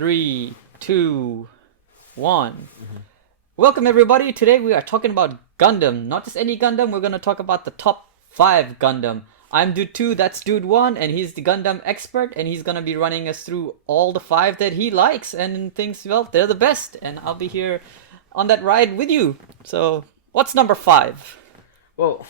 Three, two, one. Welcome everybody. Today we are talking about Gundam. Not just any Gundam, we're going to talk about the top 5 Gundam. I'm Dude 2, that's Dude 1, and he's the Gundam expert, and he's going to be running us through all the 5 that he likes and thinks, well, they're the best, and I'll be here on that ride with you. So, what's number 5? Well,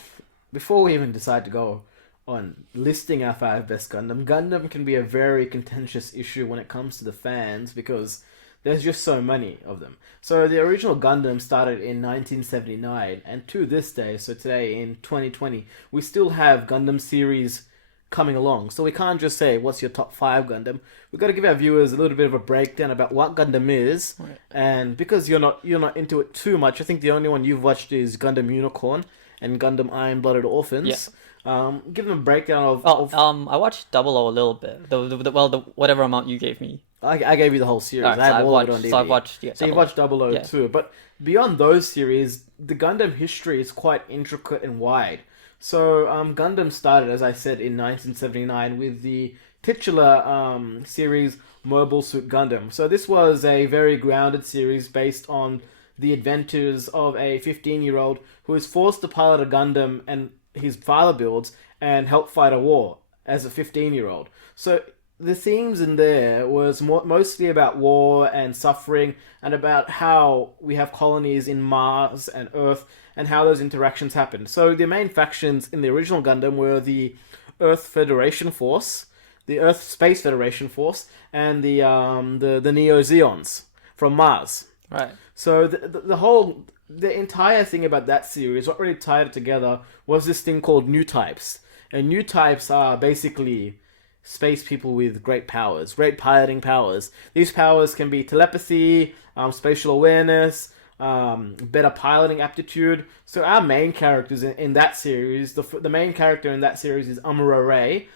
before we even decide to go on listing our 5 best Gundam can be a very contentious issue when it comes to the fans because there's just so many of them. So the original Gundam started in 1979, and to this day, so today in 2020, we still have Gundam series coming along. So we can't just say, what's your top 5 Gundam? We've got to give our viewers a little bit of a breakdown about what Gundam is, Right. and because you're not into it too much, I think the only one you've watched is Gundam Unicorn and Gundam Iron-Blooded Orphans. Give them a breakdown of... I watched Double O a little bit. The whatever amount you gave me. I gave you the whole series. Alright, I have so all I've of it on DVD. watched, so I've watched, So you Double O. watched Double O Yeah. too. But beyond those series, the Gundam history is quite intricate and wide. So Gundam started, as I said, in 1979 with the titular series Mobile Suit Gundam. So this was a very grounded series based on the adventures of a 15-year-old who is forced to pilot a Gundam and his father builds and help fight a war as a 15-year-old. So the themes in there was mostly about war and suffering and about how we have colonies in Mars and Earth and how those interactions happened. So the main factions in the original Gundam were the Earth Federation Force, the Earth Space Federation Force, and the Neo-Zeons from Mars. Right. So the entire thing about that series, what really tied it together, was this thing called new types. And new types are basically space people with great powers, great piloting powers. These powers can be telepathy, spatial awareness, better piloting aptitude. So our main characters in that series, the main character in that series is Amuro Ray.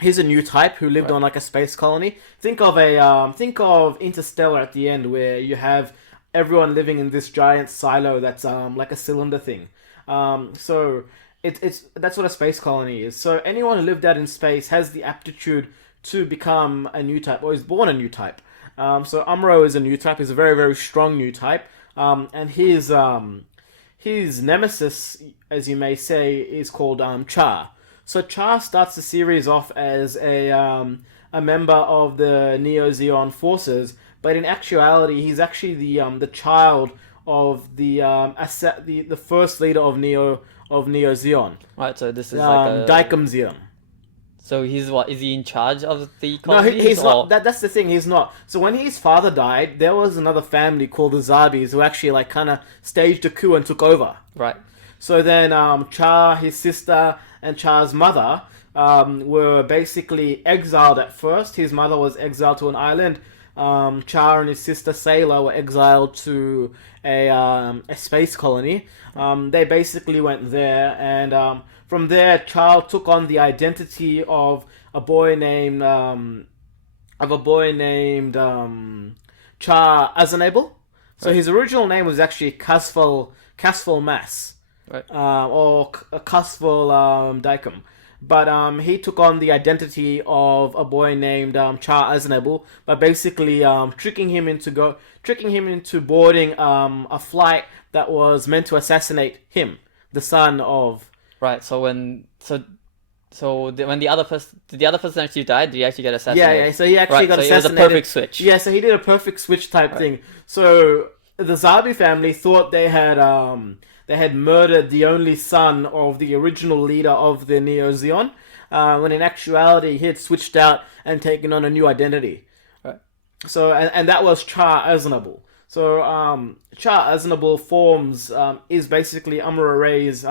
He's a new type who lived on like a space colony. Think of Interstellar at the end, where you have everyone living in this giant silo that's like a cylinder thing. So that's what a space colony is. So anyone who lived out in space has the aptitude to become a new type, or is born a new type. So Amuro is a new type. He's a very, very strong new type. And his nemesis, as you may say, is called Char. So Char starts the series off as a member of the Neo-Zeon forces, but in actuality, he's actually the child of the first leader of Neo-Zeon. Right, so this is like a... Daikum Zeon. So he's what? Is he in charge of the No, colonies? he's or... not. That's the thing. He's not. So when his father died, there was another family called the Zabis who actually like kind of staged a coup and took over. Right. So then Char, his sister, and Char's mother were basically exiled at first. His mother was exiled to an island. Char and his sister Sailor were exiled to a space colony. They basically went there, and from there, Char took on the identity of a boy named Char Azanable. So his original name was actually Casfal Mass, Right. or Casfal Daikum. But he took on the identity of a boy named Char Aznable by basically tricking him into boarding a flight that was meant to assassinate him, the son of. Right. So when the other person actually died, did he actually get assassinated? Yeah. So he actually got so assassinated. It was a perfect switch. Yeah. So he did a perfect switch type thing. So the Zabi family thought they had murdered the only son of the original leader of the Neo-Zeon, when in actuality he had switched out and taken on a new identity. Right. So and that was Char Aznable. So Char Aznable is basically Amuro Ray's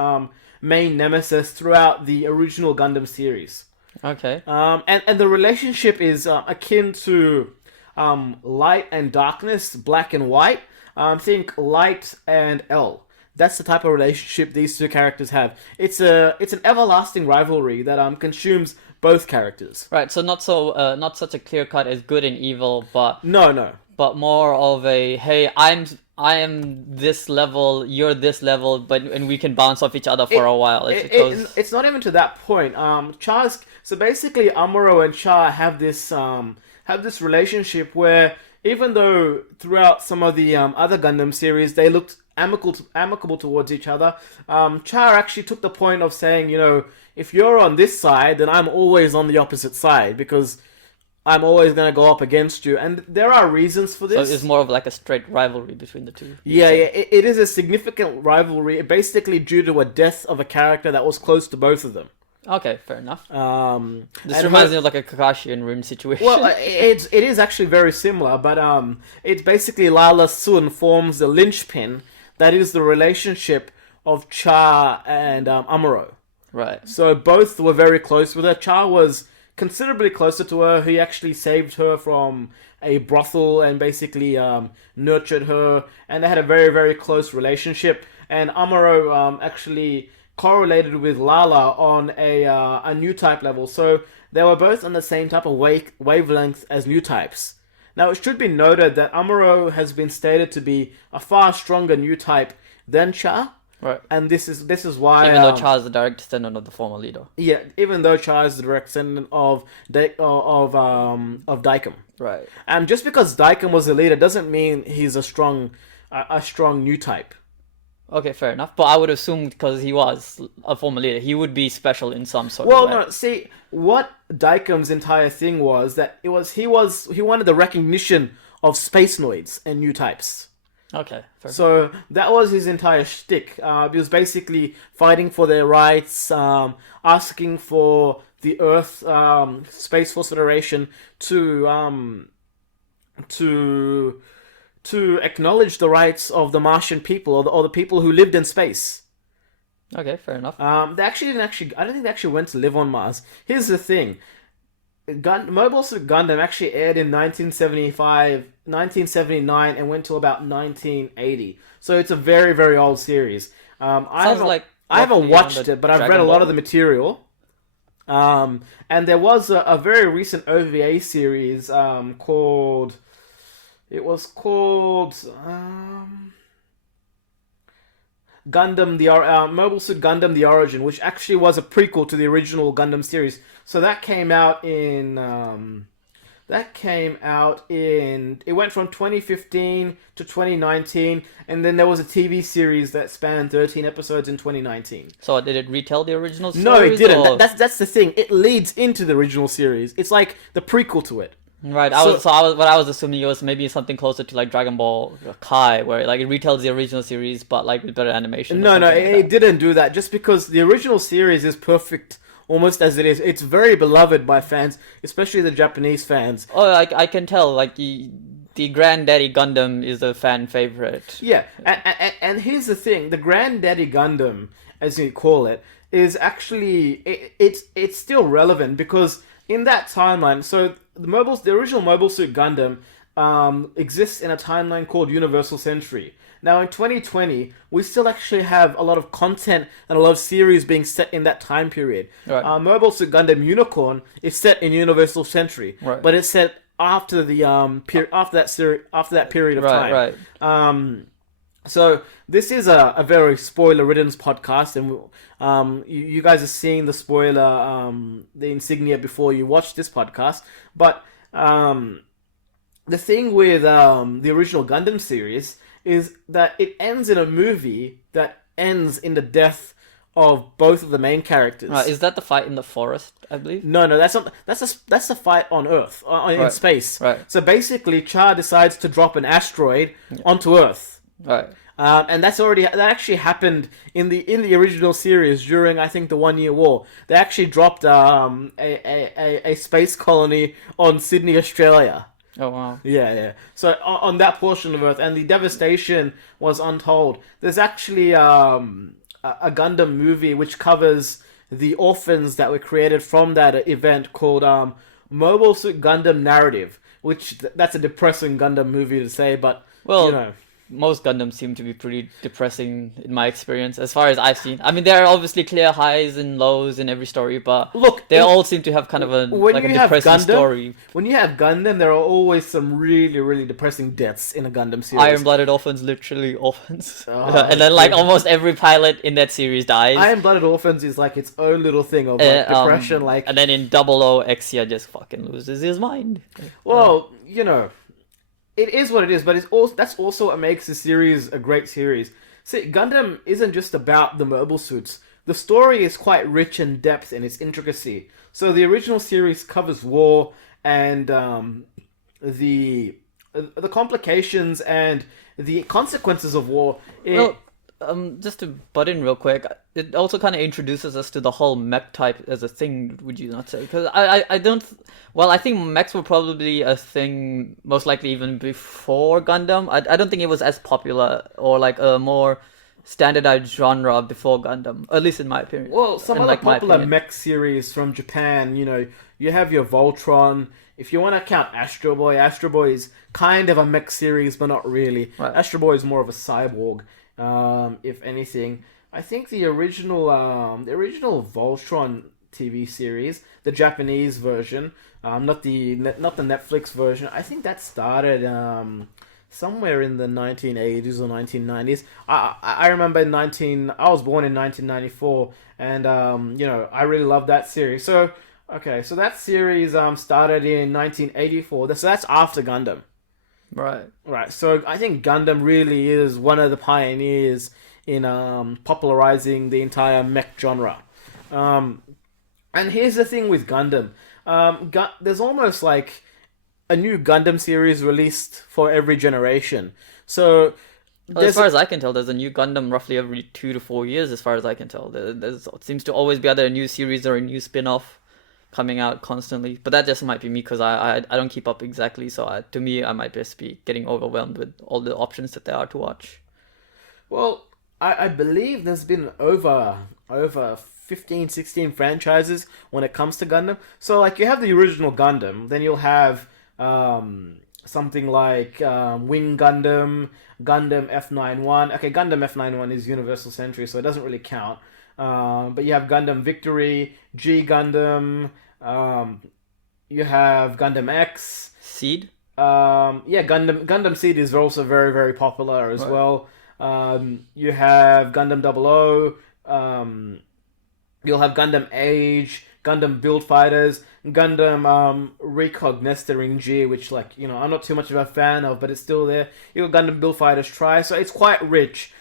main nemesis throughout the original Gundam series. Okay. And the relationship is akin to light and darkness, black and white. Think light and L. That's the type of relationship these two characters have. It's an everlasting rivalry that consumes both characters. Right. So not such a clear cut as good and evil, but No. but more of a hey, I am this level, you're this level, and we can bounce off each other for a while. It's not even to that point. So basically, Amuro and Char have this have this relationship where even though throughout some of the other Gundam series they looked amicable towards each other, Char actually took the point of saying, if you're on this side, then I'm always on the opposite side because I'm always going to go up against you. And there are reasons for this. So it's more of like a straight rivalry between the two. Yeah, it is a significant rivalry, basically due to a death of a character that was close to both of them. Okay, fair enough. This and reminds me of like a Kakashi and Rin situation. Well, it is actually very similar, but it's basically Lala Sun forms the linchpin that is the relationship of Char and Amuro. Right. So both were very close with her. Char was considerably closer to her. He actually saved her from a brothel and basically nurtured her, and they had a very, very close relationship. And Amuro actually correlated with Lala on a new type level, so they were both on the same type of wavelength as new types. Now it should be noted that Amuro has been stated to be a far stronger new type than Char. Right. And this is why, even though Char is the direct descendant of the former leader. Yeah, even though Char is the direct descendant of Daiken. Right. And just because Daiken was the leader doesn't mean he's a strong new type. Okay, fair enough. But I would assume because he was a former leader, he would be special in some sort Well, of way. no, see, what Daiken's entire thing was that he wanted the recognition of space noids and new types. Okay, fair enough. So that was his entire shtick. He was basically fighting for their rights, asking for the Earth Space Force Federation to acknowledge the rights of the Martian people or the people who lived in space. Okay, fair enough. They actually didn't actually. I don't think they actually went to live on Mars. Here's the thing. Mobile Suit Gundam actually aired in 1979, and went to about 1980. So it's a very, very old series. I haven't watched it, but I've read a lot of the material. And there was a very recent OVA series called... It was called... Mobile Suit Gundam The Origin, which actually was a prequel to the original Gundam series. So that came out in... It went from 2015 to 2019, and then there was a TV series that spanned 13 episodes in 2019. So did it retell the original series? No, it didn't. Or... That's the thing. It leads into the original series. It's like the prequel to it. Right, what I was assuming it was maybe something closer to like Dragon Ball Kai, where like it retells the original series, but like with better animation. No, it didn't do that. Just because the original series is perfect, almost as it is. It's very beloved by fans, especially the Japanese fans. Oh, like I can tell, like the Granddaddy Gundam is a fan favorite. Yeah, and here's the thing: the Granddaddy Gundam, as you call it, is actually it's still relevant because in that timeline, so the original Mobile Suit Gundam exists in a timeline called Universal Century. Now in 2020, we still actually have a lot of content and a lot of series being set in that time period. Right. Mobile Suit Gundam Unicorn is set in Universal Century, right, but it's set after the after that period of time. Right. So this is a very spoiler-ridden podcast, and you guys are seeing the spoiler, the insignia before you watch this podcast. But the thing with the original Gundam series is that it ends in a movie that ends in the death of both of the main characters. Is that the fight in the forest, I believe? No, that's not. That's a fight on Earth, in space. Right. So basically, Char decides to drop an asteroid onto Earth. Right. And that actually happened in the original series during, I think, the 1 Year War. They actually dropped a space colony on Sydney, Australia. Oh wow. Yeah. So on that portion of Earth, and the devastation was untold. There's actually a Gundam movie which covers the orphans that were created from that event called Mobile Suit Gundam Narrative, which that's a depressing Gundam movie to say, but well, you know. most Gundams seem to be pretty depressing in my experience, as far as I've seen. I mean, there are obviously clear highs and lows in every story, but Look, they all seem to have kind of a when like a you have depressing Gundam, story. when you have Gundam, there are always some really, really depressing deaths in a Gundam series. Iron-blooded orphans, literally orphans, Oh, and then like dude. almost every pilot in that series dies. Iron-blooded orphans is like its own little thing of like depression. Like, And then in Double O, Exia just fucking loses his mind. well, you know, it is what it is, but it's also that's also what makes the series a great series. See, Gundam isn't just about the mobile suits. The story is quite rich in depth and its intricacy. So the original series covers war and the the complications and the consequences of war. Well, just to butt in real quick, it also kind of introduces us to the whole mech type as a thing, would you not say? Because I don't... Well, I think mechs were probably a thing, most likely even before Gundam. I don't think it was as popular or like a more standardized genre before Gundam, at least in my opinion. Well, some In, other like, my popular opinion. mech series from Japan, you know, you have your Voltron. If you want to count Astro Boy, Astro Boy is kind of a mech series, but not really. Right. Astro Boy is more of a cyborg, if anything. I think the original Voltron TV series, the Japanese version, not the Netflix version. I think that started somewhere in the 1980s or 1990s. I remember I was born in 1994, and you know, I really love that series. So okay, so that series started in 1984. So that's after Gundam. Right. Right. So I think Gundam really is one of the pioneers in popularizing the entire mech genre. Um, and here's the thing with Gundam. There's almost like a new Gundam series released for every generation. So Well, as far as I can tell, there's a new Gundam roughly every 2 to 4 years, as far as I can tell. It seems to always be either a new series or a new spin-off coming out constantly. But that just might be me because I don't keep up exactly. So to me, I might just be getting overwhelmed with all the options that there are to watch. well, I believe there's been over 15, 16 franchises when it comes to Gundam. So like you have the original Gundam, then you'll have something like Wing Gundam, Gundam F91. Okay, Gundam F91 is Universal Century, so it doesn't really count. But you have Gundam Victory, G Gundam, you have Gundam X. Seed? Yeah, Gundam Seed is also very, very popular as Right. well. You have Gundam 00. You'll have Gundam Age, Gundam Build Fighters, Gundam Recognistoring G, which, like, you know, I'm not too much of a fan of, but it's still there. You got Gundam Build Fighters Try, so it's quite rich.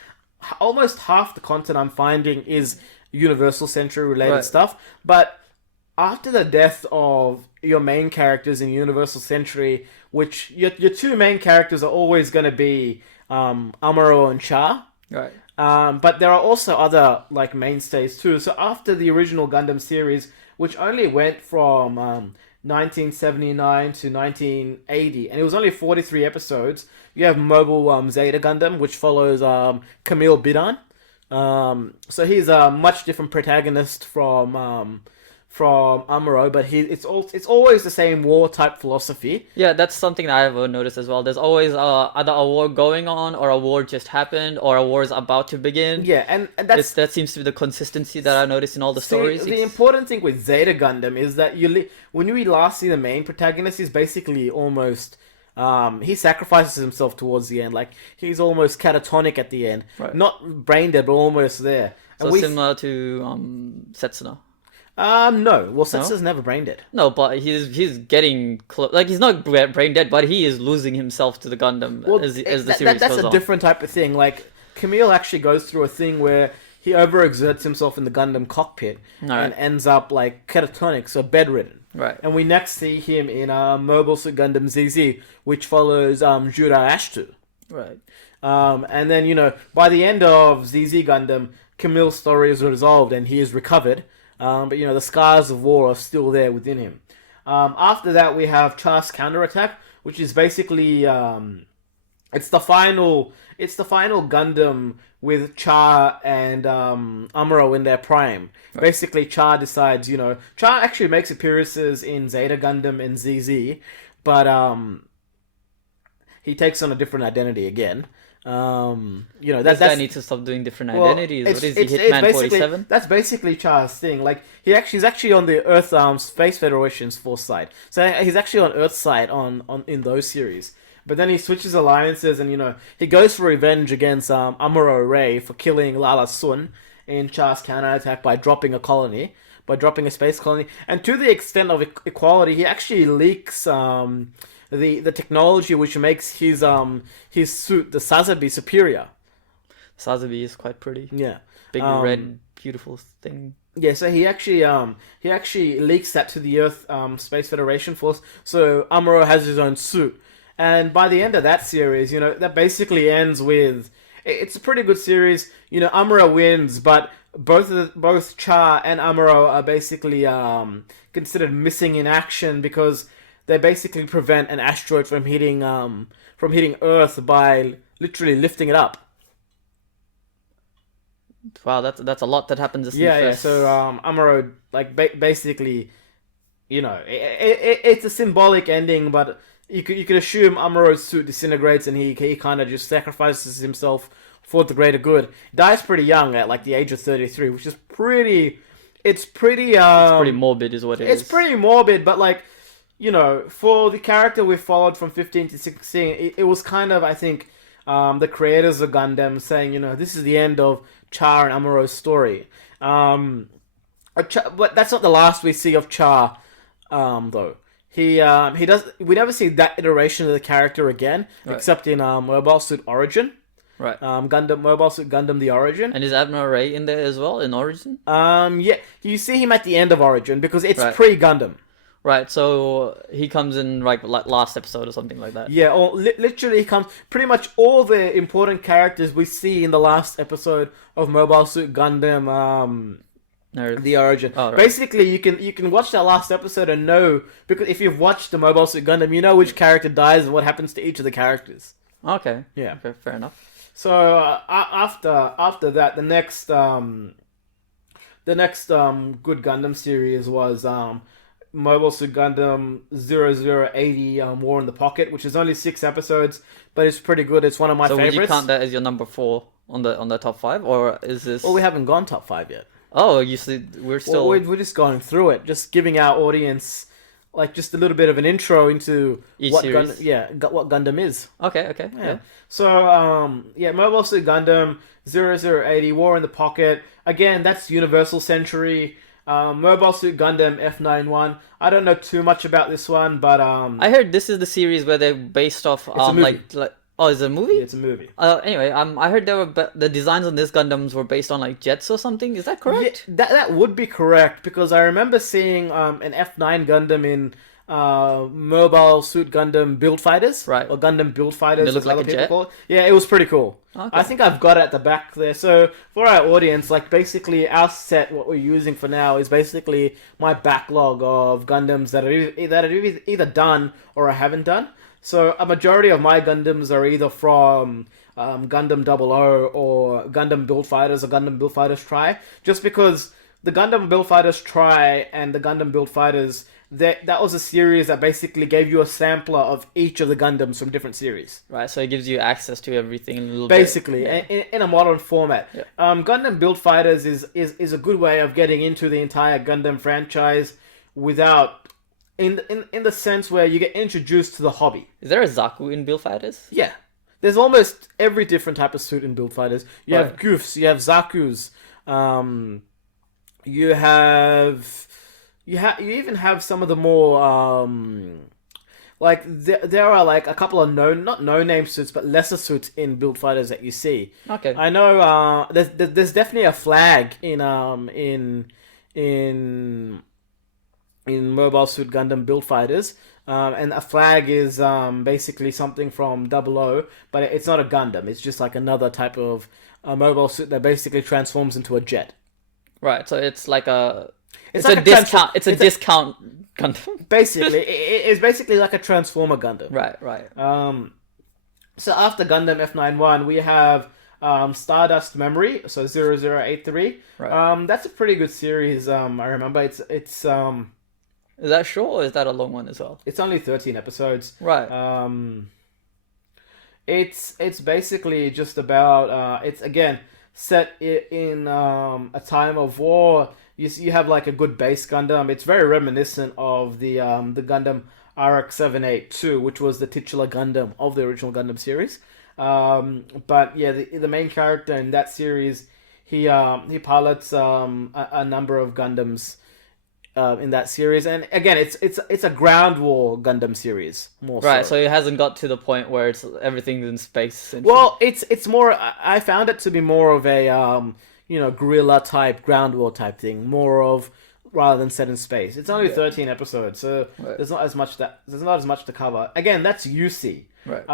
Almost half the content I'm finding is Universal Century related Right. stuff, but after the death of your main characters in Universal Century, which your two main characters are always going to be Amuro and Char. Right. But there are also other like mainstays too. So after the original Gundam series, which only went from 1979 to 1980, and it was only 43 episodes, you have Mobile Zeta Gundam, which follows Camille Bidan. So he's a much different protagonist from Amuro, but it's always the same war type philosophy. Yeah, that's something that I've noticed as well. There's always either a war going on, or a war just happened, or a war is about to begin. Yeah, and that's That seems to be the consistency that I noticed in all the see, stories. the important thing with Zeta Gundam is that when you last see the main protagonist, he's basically almost he sacrifices himself towards the end. Like he's almost catatonic at the end, Right. not brain dead, but almost there. So And similar to Setsuna. no, well, Setsu's never brain dead. No, but he's getting close. Like he's not brain dead, but he is losing himself to the Gundam Well, as the that- series that's goes a on. different type of thing. Like Camille actually goes through a thing where he overexerts himself in the Gundam cockpit Alright. and ends up like catatonic, so bedridden. Right. And we next see him in Mobile Suit Gundam ZZ, which follows Jura Ashtu. Right. And then, you know, by the end of ZZ Gundam, Camille's story is resolved and he is recovered. But, you know, the scars of war are still there within him. After that, we have Char's Counterattack, which is basically it's the final Gundam with Char and Amuro in their prime. Right. Basically, Char decides, you know, Char actually makes appearances in Zeta Gundam and ZZ, but he takes on a different identity again. This guy needs to stop doing different identities. What is he, it's Hitman basically 47? that's basically Char's thing. Like he's actually on the Earth Space Federation's force side, so he's actually on Earth's side on in those series. But then he switches alliances, and he goes for revenge against Amuro Ray for killing Lala Sun in Char's counterattack by dropping a space colony, and to the extent of equality, he actually leaks the technology which makes his suit, the Sazabi, superior. Sazabi is quite pretty. Yeah, big red, beautiful thing. Yeah, so he actually leaks that to the Earth Space Federation force. So Amuro has his own suit, and by the end of that series, that basically ends with it's a pretty good series. Amuro wins, but both Char and Amuro are basically considered missing in action because they basically prevent an asteroid from hitting Earth by literally lifting it up. Wow, that's a lot that happens. Yeah. So Amuro basically, it's a symbolic ending, but you could assume Amuro's suit disintegrates and he kind of just sacrifices himself for the greater good. He dies pretty young at the age of 33, which is pretty. It's pretty morbid, is what it is. It's pretty morbid, but for the character we followed from 15 to 16, it was kind of, I think, the creators of Gundam saying, this is the end of Char and Amuro's story. But that's not the last we see of Char, though. He does. We never see that iteration of the character again, right, except in Mobile Suit Origin. Right. Mobile Suit Gundam the Origin. And is Admiral Ray in there as well in Origin? Yeah. You see him at the end of Origin because it's right, pre-Gundam. Right, so he comes in like last episode or something like that. Yeah, or literally he comes. Pretty much all the important characters we see in the last episode of Mobile Suit Gundam, the Origin. Oh, right. Basically, you can watch that last episode and know, because if you've watched the Mobile Suit Gundam, you know which character dies and what happens to each of the characters. Okay. Yeah. Okay, fair enough. So after that, the next good Gundam series was Mobile Suit Gundam 0080 War in the Pocket, which is only 6 episodes, but it's pretty good. It's one of my favorites. So would you count that as your number 4 on the top 5, or is this? Well, we haven't gone top 5 yet. Oh, you see, we're still. Well, we're just going through it, just giving our audience just a little bit of an intro into each what series. what Gundam is. Okay. Yeah. So Mobile Suit Gundam 0080 War in the Pocket. Again, that's Universal Century. Mobile Suit Gundam F91. I don't know too much about this one, but I heard this is the series where they're based off a movie. Oh, is it a movie? It's a movie. Anyway, I heard the designs on this Gundams were based on jets or something. Is that correct? Yeah, that would be correct, because I remember seeing an F9 Gundam in Mobile Suit Gundam Build Fighters, right? Or Gundam Build Fighters, it looked like a jet. Yeah, it was pretty cool. Okay. I think I've got it at the back there. So for our audience, basically our set, what we're using for now is basically my backlog of Gundams that are either done or I haven't done. So a majority of my Gundams are either from Gundam 00 or Gundam Build Fighters or Gundam Build Fighters Tri, just because the Gundam Build Fighters Tri and the Gundam Build Fighters, that was a series that basically gave you a sampler of each of the Gundams from different series. Right, so it gives you access to everything in a little basically, bit. Yeah. In a modern format. Yeah. Gundam Build Fighters is a good way of getting into the entire Gundam franchise without... In the sense where you get introduced to the hobby. Is there a Zaku in Build Fighters? Yeah. There's almost every different type of suit in Build Fighters. You have Goofs, you have Zakus, you even have some of the more there are a couple of not no-name suits, but lesser suits in Build Fighters that you see. Okay. I know there's definitely a flag in Mobile Suit Gundam Build Fighters, and a flag is basically something from 00, but it's not a Gundam. It's just another type of mobile suit that basically transforms into a jet. Right, so it's a discount Gundam. Basically, it's basically like a Transformer Gundam. Right. So after Gundam F91, we have Stardust Memory, so 0083. Right. That's a pretty good series. I remember it's Is that short, or is that a long one as well? It's only 13 episodes. Right. It's basically just about it's again set in a time of war. You have like a good base Gundam. It's very reminiscent of the Gundam RX-782, which was the titular Gundam of the original Gundam series. But yeah, the main character in that series, he pilots a number of Gundams in that series, and again, it's a ground war Gundam series more. Right, so it hasn't got to the point where it's everything's in space. Well, it's more. I found it to be more of a guerrilla type ground war type thing, more of rather than set in space. It's only 13 episodes, so Right. there's not as much to cover. Again, that's UC. Right.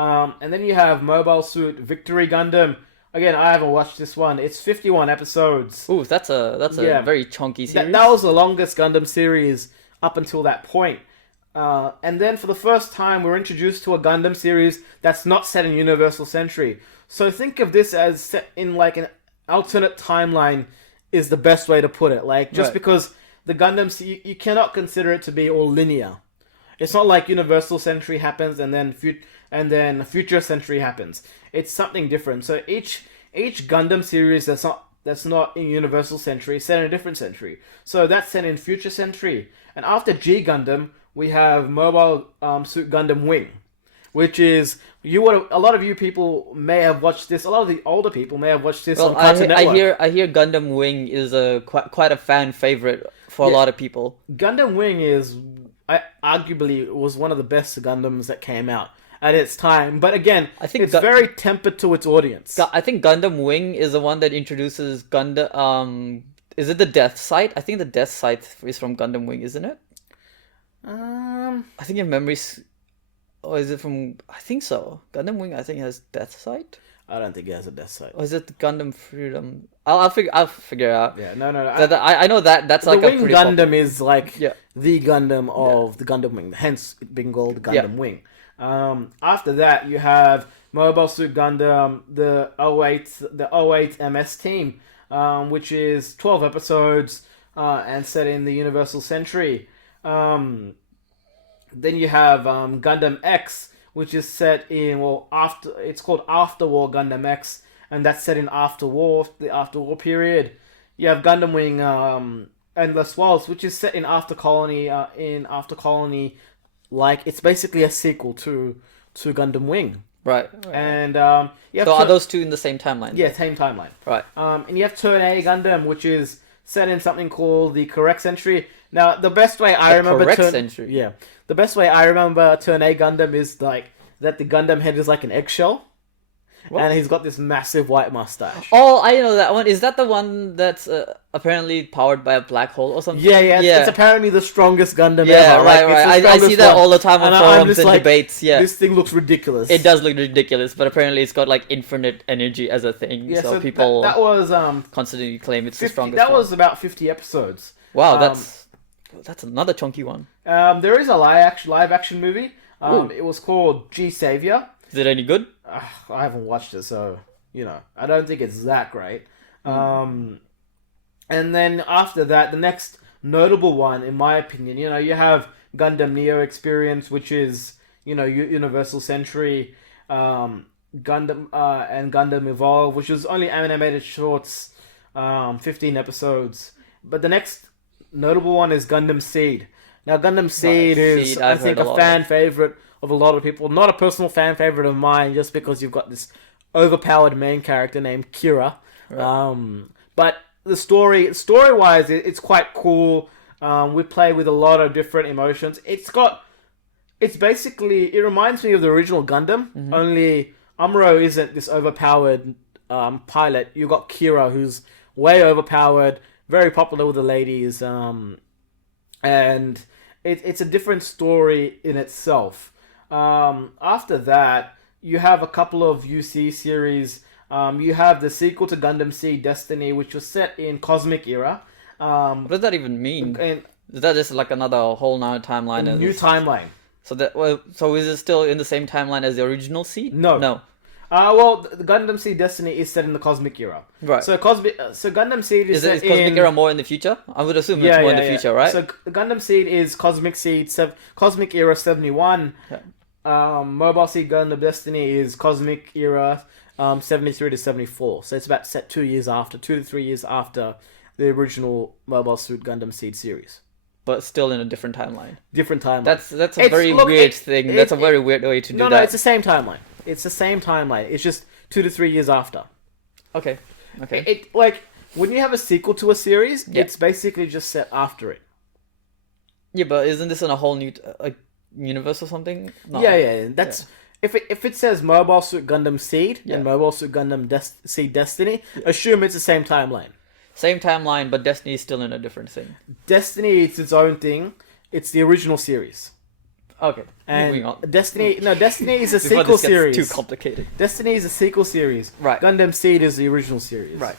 And then you have Mobile Suit Victory Gundam. Again, I haven't watched this one. It's 51 episodes. Ooh, that's a Yeah. very chunky series. That was the longest Gundam series up until that point. And then for the first time, we're introduced to a Gundam series that's not set in Universal Century. So think of this as set in like an alternate timeline is the best way to put it. Like, just Right. because the Gundams, you cannot consider it to be all linear. It's not like Universal Century happens and then Future Century happens. It's something different. So each Gundam series that's not in Universal Century is set in a different century. So that's set in Future Century. And after G Gundam, we have Mobile Suit Gundam Wing, which is a lot of you people may have watched this. A lot of the older people may have watched this on Cartoon Network. I hear Gundam Wing is a quite a fan favorite for a Yeah. lot of people. Gundam Wing arguably was one of the best Gundams that came out at its time. But again, I think it's very tempered to its audience. I think Gundam Wing is the one that introduces Gundam. Is it the Death Sight? I think the Death Sight is from Gundam Wing, isn't it? I think in memories. Or is it from? I think so. Gundam Wing, I think, has Death Sight. I don't think it has a death sight. Or is it Gundam Freedom? I'll figure it out. Yeah, no. I know that's The like a Wing pretty Gundam is like Yeah. the Gundam of the Gundam Wing, hence it being called Gundam Wing. After that, you have Mobile Suit Gundam, the 08 MS team, which is 12 episodes and set in the Universal Century. Then you have Gundam X, which is set in it's called After War Gundam X, and that's set in the after war period. You have Gundam Wing Endless Waltz, which is set in After Colony. Like, it's basically a sequel to Gundam Wing. Right. And you have So are those two in the same timeline? yeah, same timeline. Right. And you have Turn A Gundam, which is set in something called the Correct Century. Now, the best way I remember Correct Century. Yeah, the best way I remember Turn A Gundam is like that the Gundam head is like an eggshell, What? and he's got this massive white mustache. Oh, I know that one. Is that the one that's apparently powered by a black hole or something? Yeah. It's apparently the strongest Gundam Yeah, ever. right, Like, it's right. the I see strongest that one. all the time on And I'm forums just and like, debates. Yeah, This thing looks ridiculous. it does look ridiculous, but apparently it's got like infinite energy as a thing. Yeah, so people that was constantly claim it's the 50, strongest. that one. was about 50 episodes. Wow, um, that's another chunky one. There is a live action movie. Ooh. It was called G Savior. Is it any good? I haven't watched it, so I don't think it's that great. And then after that, the next notable one, in my opinion, you have Gundam Neo Experience, which is Universal Century, Gundam and Gundam Evolve, which is only animated shorts, 15 episodes. But the next notable one is Gundam Seed. Now, Gundam Seed is, Seed, I I've think, heard a a lot fan favorite of a lot of people. Not a personal fan favorite of mine, just because you've got this overpowered main character named Kira. Right. But the story-wise, it's quite cool. We play with a lot of different emotions. It reminds me of the original Gundam, only Amuro isn't this overpowered pilot. You got Kira, who's way overpowered, very popular with the ladies, and it's a different story in itself. After that, you have a couple of UC series. You have the sequel to Gundam Seed Destiny, which was set in Cosmic Era. What does that even mean? And Is that just like another whole new timeline? new timeline. So is it still in the same timeline as the original Seed? No. No. Well, the Gundam Seed Destiny is set in the Cosmic Era. Right. So Gundam Seed is set Is Cosmic in... Era more in the future? I would assume it's more in the future, right? So Gundam Seed is Cosmic Era 71. Yeah. Mobile Suit Gundam Destiny is Cosmic Era, 73 to 74. So it's about set 2 years after, 2 to 3 years after the original Mobile Suit Gundam Seed series. But still in a different timeline. Different timeline. That's a very weird thing. That's a very weird way to do that. No, it's the same timeline. It's the same timeline. It's just 2 to 3 years after. Okay. It like when you have a sequel to a series, it's basically just set after it. Yeah, but isn't this in a whole new universe or something? No. Yeah. That's if it says Mobile Suit Gundam Seed and Mobile Suit Gundam Seed Destiny, assume it's the same timeline. Same timeline, but Destiny is still in a different thing. Destiny is its own thing. It's the original series. Okay. And moving on. Destiny is a sequel series. Too complicated. Destiny is a sequel series. Right. Gundam Seed is the original series. Right.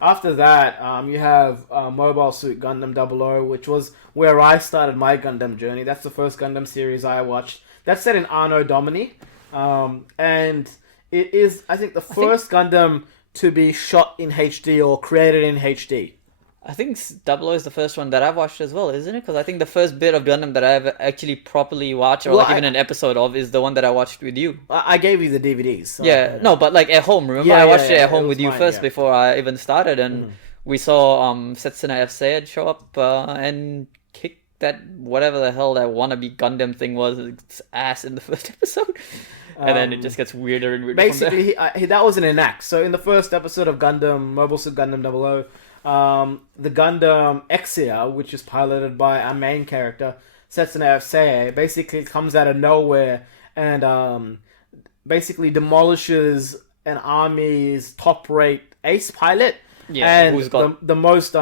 After that, you have Mobile Suit Gundam 00, which was where I started my Gundam journey. That's the first Gundam series I watched. That's set in Anno Domini. And it is, I think, the first Gundam to be shot in HD or created in HD. I think 00 is the first one that I've watched as well, isn't it? Because I think the first bit of Gundam that I've actually properly watched, or even an episode of, is the one that I watched with you. I gave you the DVDs. So, yeah, no, but like at home, remember? I watched it at home with you first before I even started, and we saw Setsuna F. Sayed show up and kick that, whatever the hell that wannabe Gundam thing was, its ass in the first episode. And then it just gets weirder and weirder. Basically, that was an enact. So in the first episode of Gundam, Mobile Suit Gundam 00, the Gundam Exia, which is piloted by our main character, Setsuna F. basically comes out of nowhere and basically demolishes an army's top-rate ace pilot. Yeah, and who's got the most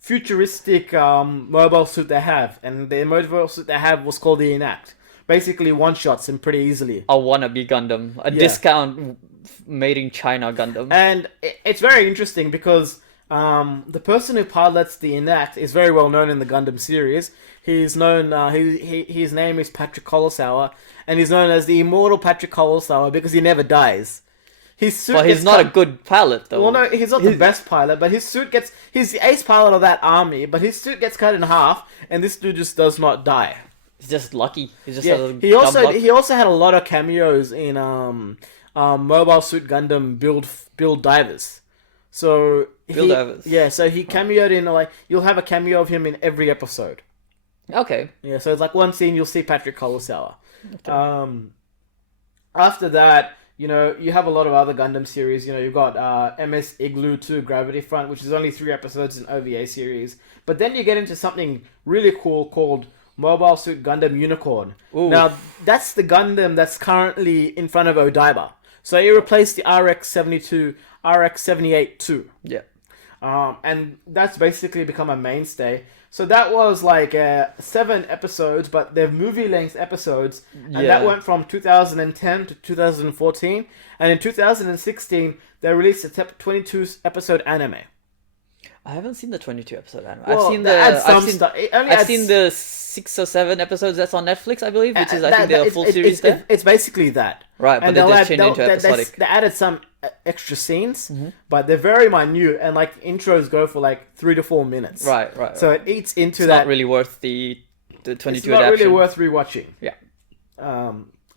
futuristic mobile suit they have. And the mobile suit they have was called the Enact. Basically one-shots him pretty easily. A wannabe Gundam. A discount made in China Gundam. And it's very interesting because the person who pilots the Enact is very well known in the Gundam series. He's known, his name is Patrick Kolosawa, and he's known as the immortal Patrick Kolosawa because he never dies. His suit but he's not a good pilot, though. Well, no, he's not the best pilot, but his suit gets... He's the ace pilot of that army, but his suit gets cut in half, and this dude just does not die. He's just lucky. He's just he also had a lot of cameos in Mobile Suit Gundam Build Divers. So so he cameoed in you'll have a cameo of him in every episode. Okay. Yeah, so it's like one scene you'll see Patrick Kolosawa. Okay. After that, you have a lot of other Gundam series. You've got MS Igloo 2 Gravity Front, which is only 3 episodes in OVA series. But then you get into something really cool called Mobile Suit Gundam Unicorn. Ooh. Now, that's the Gundam that's currently in front of Odaiba. So it replaced the RX-72, RX-78-2. Yeah. And that's basically become a mainstay. So that was 7 episodes, but they're movie-length episodes. And that went from 2010 to 2014. And in 2016, they released a 22-episode anime. I haven't seen the 22-episode anime. Well, I've seen the 6 or 7 episodes that's on Netflix, I believe, which is, I think, the full series there. It's basically that. Right, but they just changed into episodic. They added some extra scenes, but they're very minute, and intros go for 3 to 4 minutes. Right. So it eats into it's that. It's not really worth the 22 adaptation. It's not really worth rewatching. Yeah.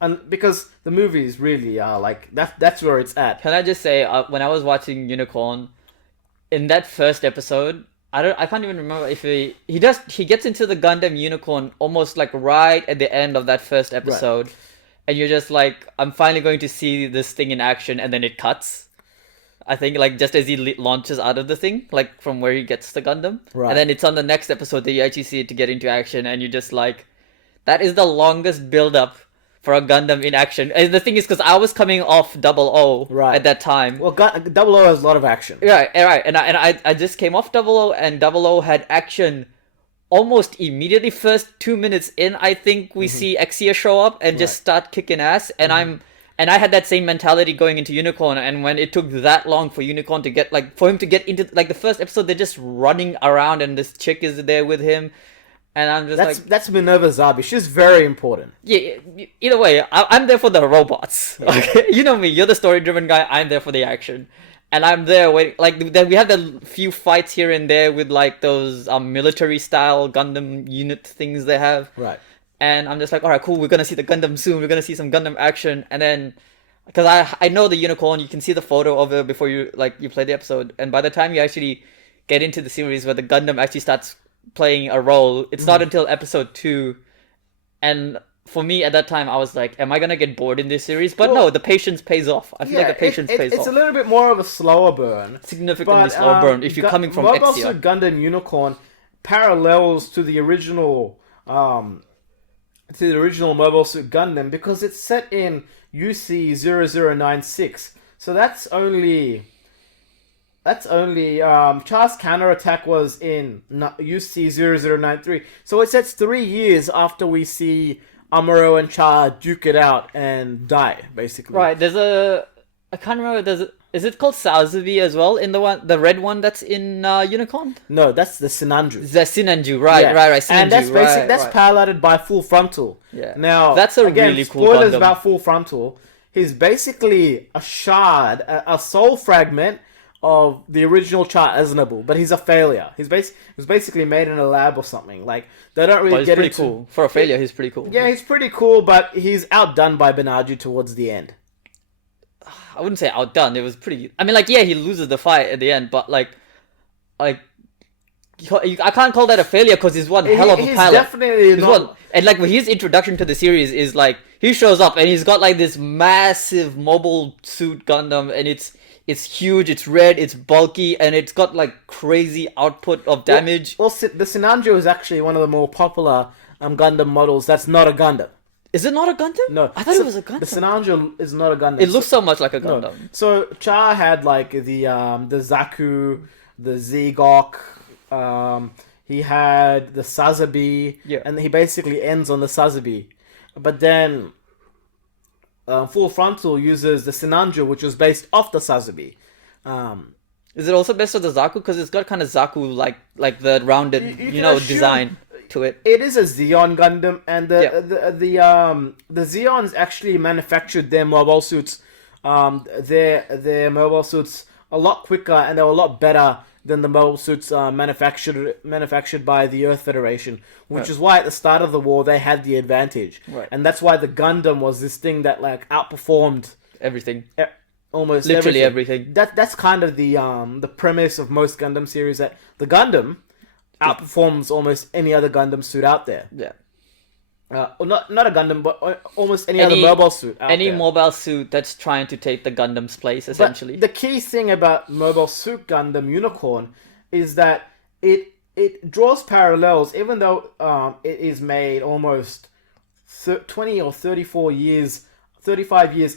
And because the movies really are that's where it's at. Can I just say, when I was watching Unicorn, in that first episode, I can't even remember if he gets into the Gundam Unicorn almost right at the end of that first episode, right. And you're just I'm finally going to see this thing in action, and then it cuts. I think just as he launches out of the thing, from where he gets the Gundam, right. And then it's on the next episode that you actually see it to get into action, and you're just that is the longest build up for a Gundam in action. And the thing is, because I was coming off 00 at that time. Well, 00 has a lot of action. Right. And I just came off 00, and 00 had action almost immediately. First 2 minutes in, I think we see Exia show up and just start kicking ass. And I had that same mentality going into Unicorn. And when it took that long for Unicorn to get for him to get into the first episode, they're just running around, and this chick is there with him. And I'm just that's Minerva Zabi. She's very important. Yeah, either way, I'm there for the robots. Okay? You know me, you're the story-driven guy, I'm there for the action. And I'm there waiting, we have the few fights here and there with those military-style Gundam unit things they have. Right. and I'm just like, all right, cool. We're gonna see the Gundam soon. We're gonna see some Gundam action, and then because I know the unicorn, you can see the photo of it before you play the episode, and by the time you actually get into the series where the Gundam actually starts playing a role, it's not until episode 2, and for me at that time I was like, am I gonna get bored in this series? But no, the patience pays off. I feel like the patience pays off. It's a little bit more of a slower burn. Significantly slower burn if you're coming from Mobile Exia. Suit Gundam Unicorn parallels to the original Mobile Suit Gundam because it's set in UC0096. So that's only Char's counterattack was in UC0093. So it sets 3 years after we see Amuro and Char duke it out and die, basically. Right, I can't remember, is it called Saozubi as well in the red one that's in Unicorn? No, that's the Sinanju. The Sinanju, right, Sinanju, and that's piloted by Full Frontal. Yeah. Now, that's a really cool spoilers Gundam. about Full Frontal. He's basically a shard, a soul fragment of the original Char Aznable, but he's a failure. He was basically made in a lab or something. Like, they don't really get pretty cool. For a failure, he's pretty cool. Yeah, he's pretty cool, but he's outdone by Benaju towards the end. I wouldn't say outdone. It was pretty. I mean, like, yeah, he loses the fight at the end, but like, I can't call that a failure because he's one hell of a pilot. Definitely not. And like, his introduction to the series is like he shows up and he's got like this massive mobile suit Gundam, and it's huge, it's red, it's bulky, and it's got like crazy output of damage. Well, the Sinanju is actually one of the more popular Gundam models. That's not a Gundam. Is it not a Gundam? No, I thought it was a Gundam. The Sinanju is not a Gundam. It looks so much like a Gundam. No. So Char had like the Zaku, the Zegok, he had the Sazabi, and he basically ends on the Sazabi. But then Full Frontal uses the Sinanju, which was based off the Sazabi. Is it also based on the Zaku? Because it's got kind of Zaku like the rounded, design to it. It is a Zeon Gundam, and the Zeons actually manufactured their mobile suits, their mobile suits a lot quicker, and they were a lot better than the mobile suits manufactured by the Earth Federation, which is why at the start of the war they had the advantage, and that's why the Gundam was this thing that like outperformed everything. Almost literally everything. That's kind of the premise of most Gundam series, that the Gundam outperforms almost any other Gundam suit out there. Yeah. Not a Gundam, but almost any other mobile suit out there. Any mobile suit that's trying to take the Gundam's place, essentially. But the key thing about Mobile Suit Gundam Unicorn is that it draws parallels, even though it is made almost 20 or 35 years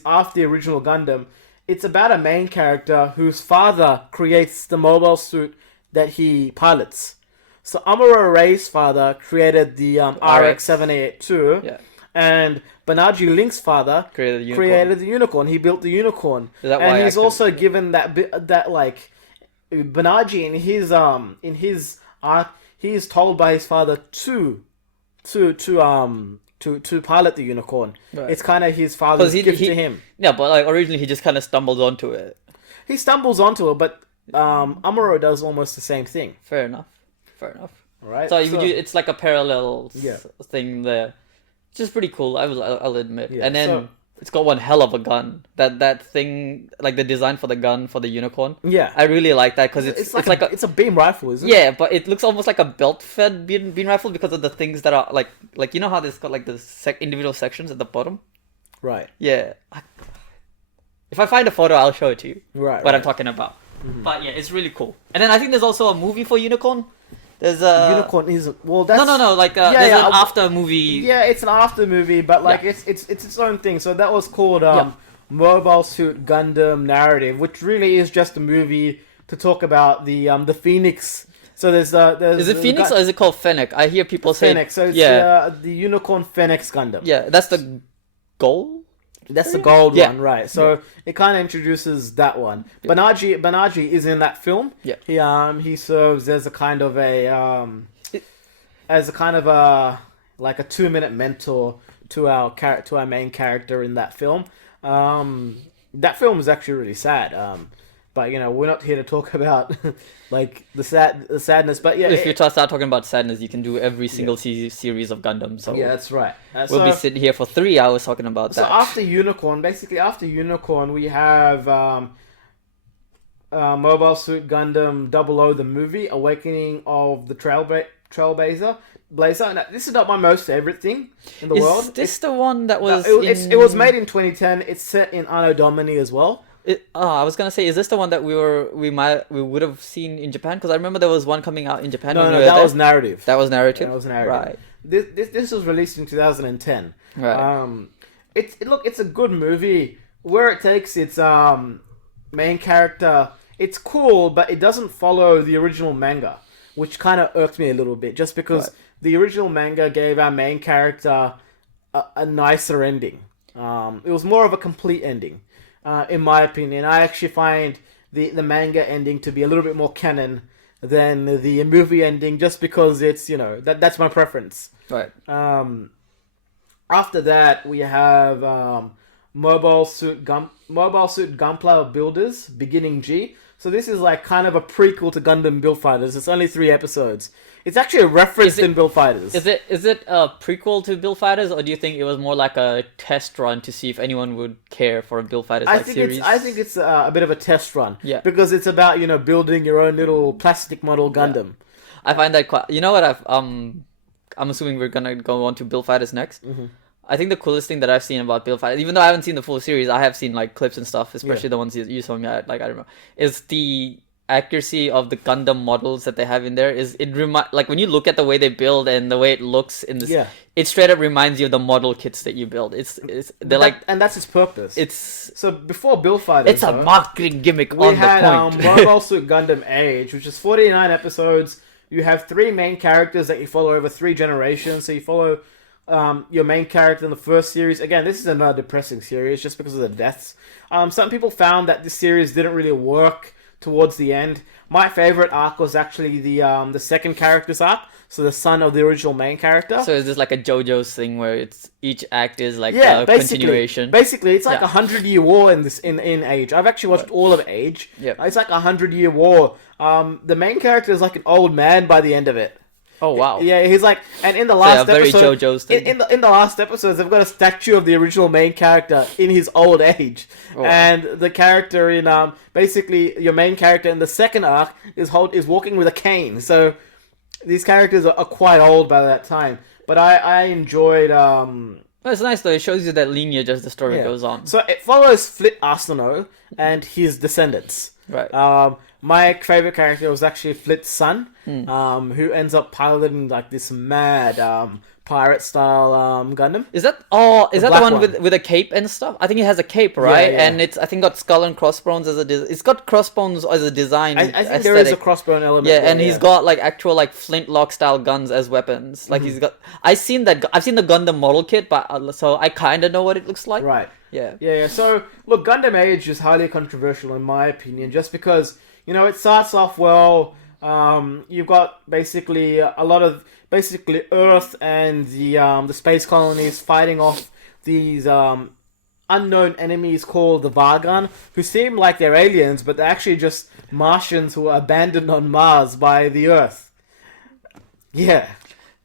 after the original Gundam. It's about a main character whose father creates the mobile suit that he pilots. So Amuro Ray's father created the RX-7882, and Banaji Link's father created the Unicorn. He built the Unicorn, and he's also given that like Banaji in his arc, he is told by his father to pilot the Unicorn. Right. It's kind of his father's gift to him. Yeah, but like originally he just kind of stumbled onto it. He stumbles onto it, but Amuro does almost the same thing. Fair enough. Right. So it's like a parallel thing there, which is pretty cool. I'll admit. Yeah. And then it's got one hell of a gun. That thing, like the design for the gun for the Unicorn. Yeah. I really like that because it's like it's a beam rifle, isn't it? Yeah, but it looks almost like a belt-fed beam rifle because of the things that are like you know how it's got like the individual sections at the bottom. Right. Yeah. If I find a photo, I'll show it to you. Right. What I'm talking about. Mm-hmm. But yeah, it's really cool. And then I think there's also a movie for Unicorn. There's a Unicorn is that's no like there's an after movie. Yeah, it's an after movie, but like it's its own thing. So that was called Mobile Suit Gundam Narrative, which really is just a movie to talk about the Phoenix. So there's is it Phoenix or is it called Fennec? I hear people say Fennec. So it's the Unicorn Fennec Gundam. Yeah, that's the goal. That's the gold one, right? So it kind of introduces that one. Yeah. Banaji is in that film. Yeah. He serves as a kind of a like a 2-minute mentor to our main character in that film. That film is actually really sad. But we're not here to talk about like the sadness. But yeah, If you start talking about sadness, you can do every single series of Gundam. So yeah, that's right. we'll be sitting here for 3 hours talking about So that. after Unicorn, we have Mobile Suit Gundam 00, the movie, Awakening of the Trailblazer. Now, this is not my most favorite thing in the world. Is this the one that was? It was made in 2010. It's set in Anno Domini as well. I was gonna say, is this the one that we would have seen in Japan? Because I remember there was one coming out in Japan. No, that was narrative. That was narrative. Right. This was released in 2010. Right. It's a good movie where it takes its main character. It's cool, but it doesn't follow the original manga, which kind of irked me a little bit, just because the original manga gave our main character a nicer ending. It was more of a complete ending. In my opinion, I actually find the manga ending to be a little bit more canon than the movie ending, just because it's that's my preference. Right. After that, we have Mobile Suit Gunpla Builders Beginning G. So this is like kind of a prequel to Gundam Build Fighters. It's only 3 episodes. It's actually a reference in Build Fighters. Is it a prequel to Build Fighters, or do you think it was more like a test run to see if anyone would care for a Build Fighters series? I think it's a bit of a test run. Yeah. Because it's about building your own little plastic model Gundam. Yeah. I find that quite. You know what I'm assuming we're gonna go on to Build Fighters next. Mm-hmm. I think the coolest thing that I've seen about Build Fighters, even though I haven't seen the full series, I have seen like clips and stuff, especially the ones you saw me at, like I don't know, is the accuracy of the Gundam models that they have in there. Like when you look at the way they build and the way it looks in this, it straight up reminds you of the model kits that you build. And that's its purpose. So before Build Fighters, it's a marketing gimmick on the point. We had Mobile Suit Gundam Age, which is 49 episodes. You have 3 main characters that you follow over 3 generations. So you follow your main character in the first series. Again, this is another depressing series just because of the deaths. Some people found that this series didn't really work towards the end. My favorite arc was actually the second character's arc, so the son of the original main character. So is this like a JoJo's thing where each act is like a continuation? Basically, it's like 100-year war in Age. I've actually watched all of Age. Yeah. It's like 100-year war. The main character is like an old man by the end of it. Oh wow! Yeah, he's like, and in the last episode, JoJo's thing. In the last episodes, they've got a statue of the original main character in his old age, and the character in basically your main character in the second arc is walking with a cane. So these characters are quite old by that time. But I enjoyed. It's nice though. It shows you that lineage as the story goes on. So it follows Flit Arsenault and his descendants. Right. My favorite character was actually Flit's son, who ends up piloting like this mad pirate style Gundam. Is that the one with a cape and stuff? I think it has a cape, right? Yeah. And it's got skull and crossbones it's got crossbones as a design. I think aesthetic. there is a crossbone element. Yeah, and he's got like actual like flintlock style guns as weapons. Like he's got. I've seen the Gundam model kit, but so I kind of know what it looks like. Right. Yeah. So look, Gundam Age is highly controversial in my opinion, just because it starts off well. You've got basically a lot of Earth and the space colonies fighting off these unknown enemies called the Vargan, who seem like they're aliens, but they're actually just Martians who were abandoned on Mars by the Earth. Yeah.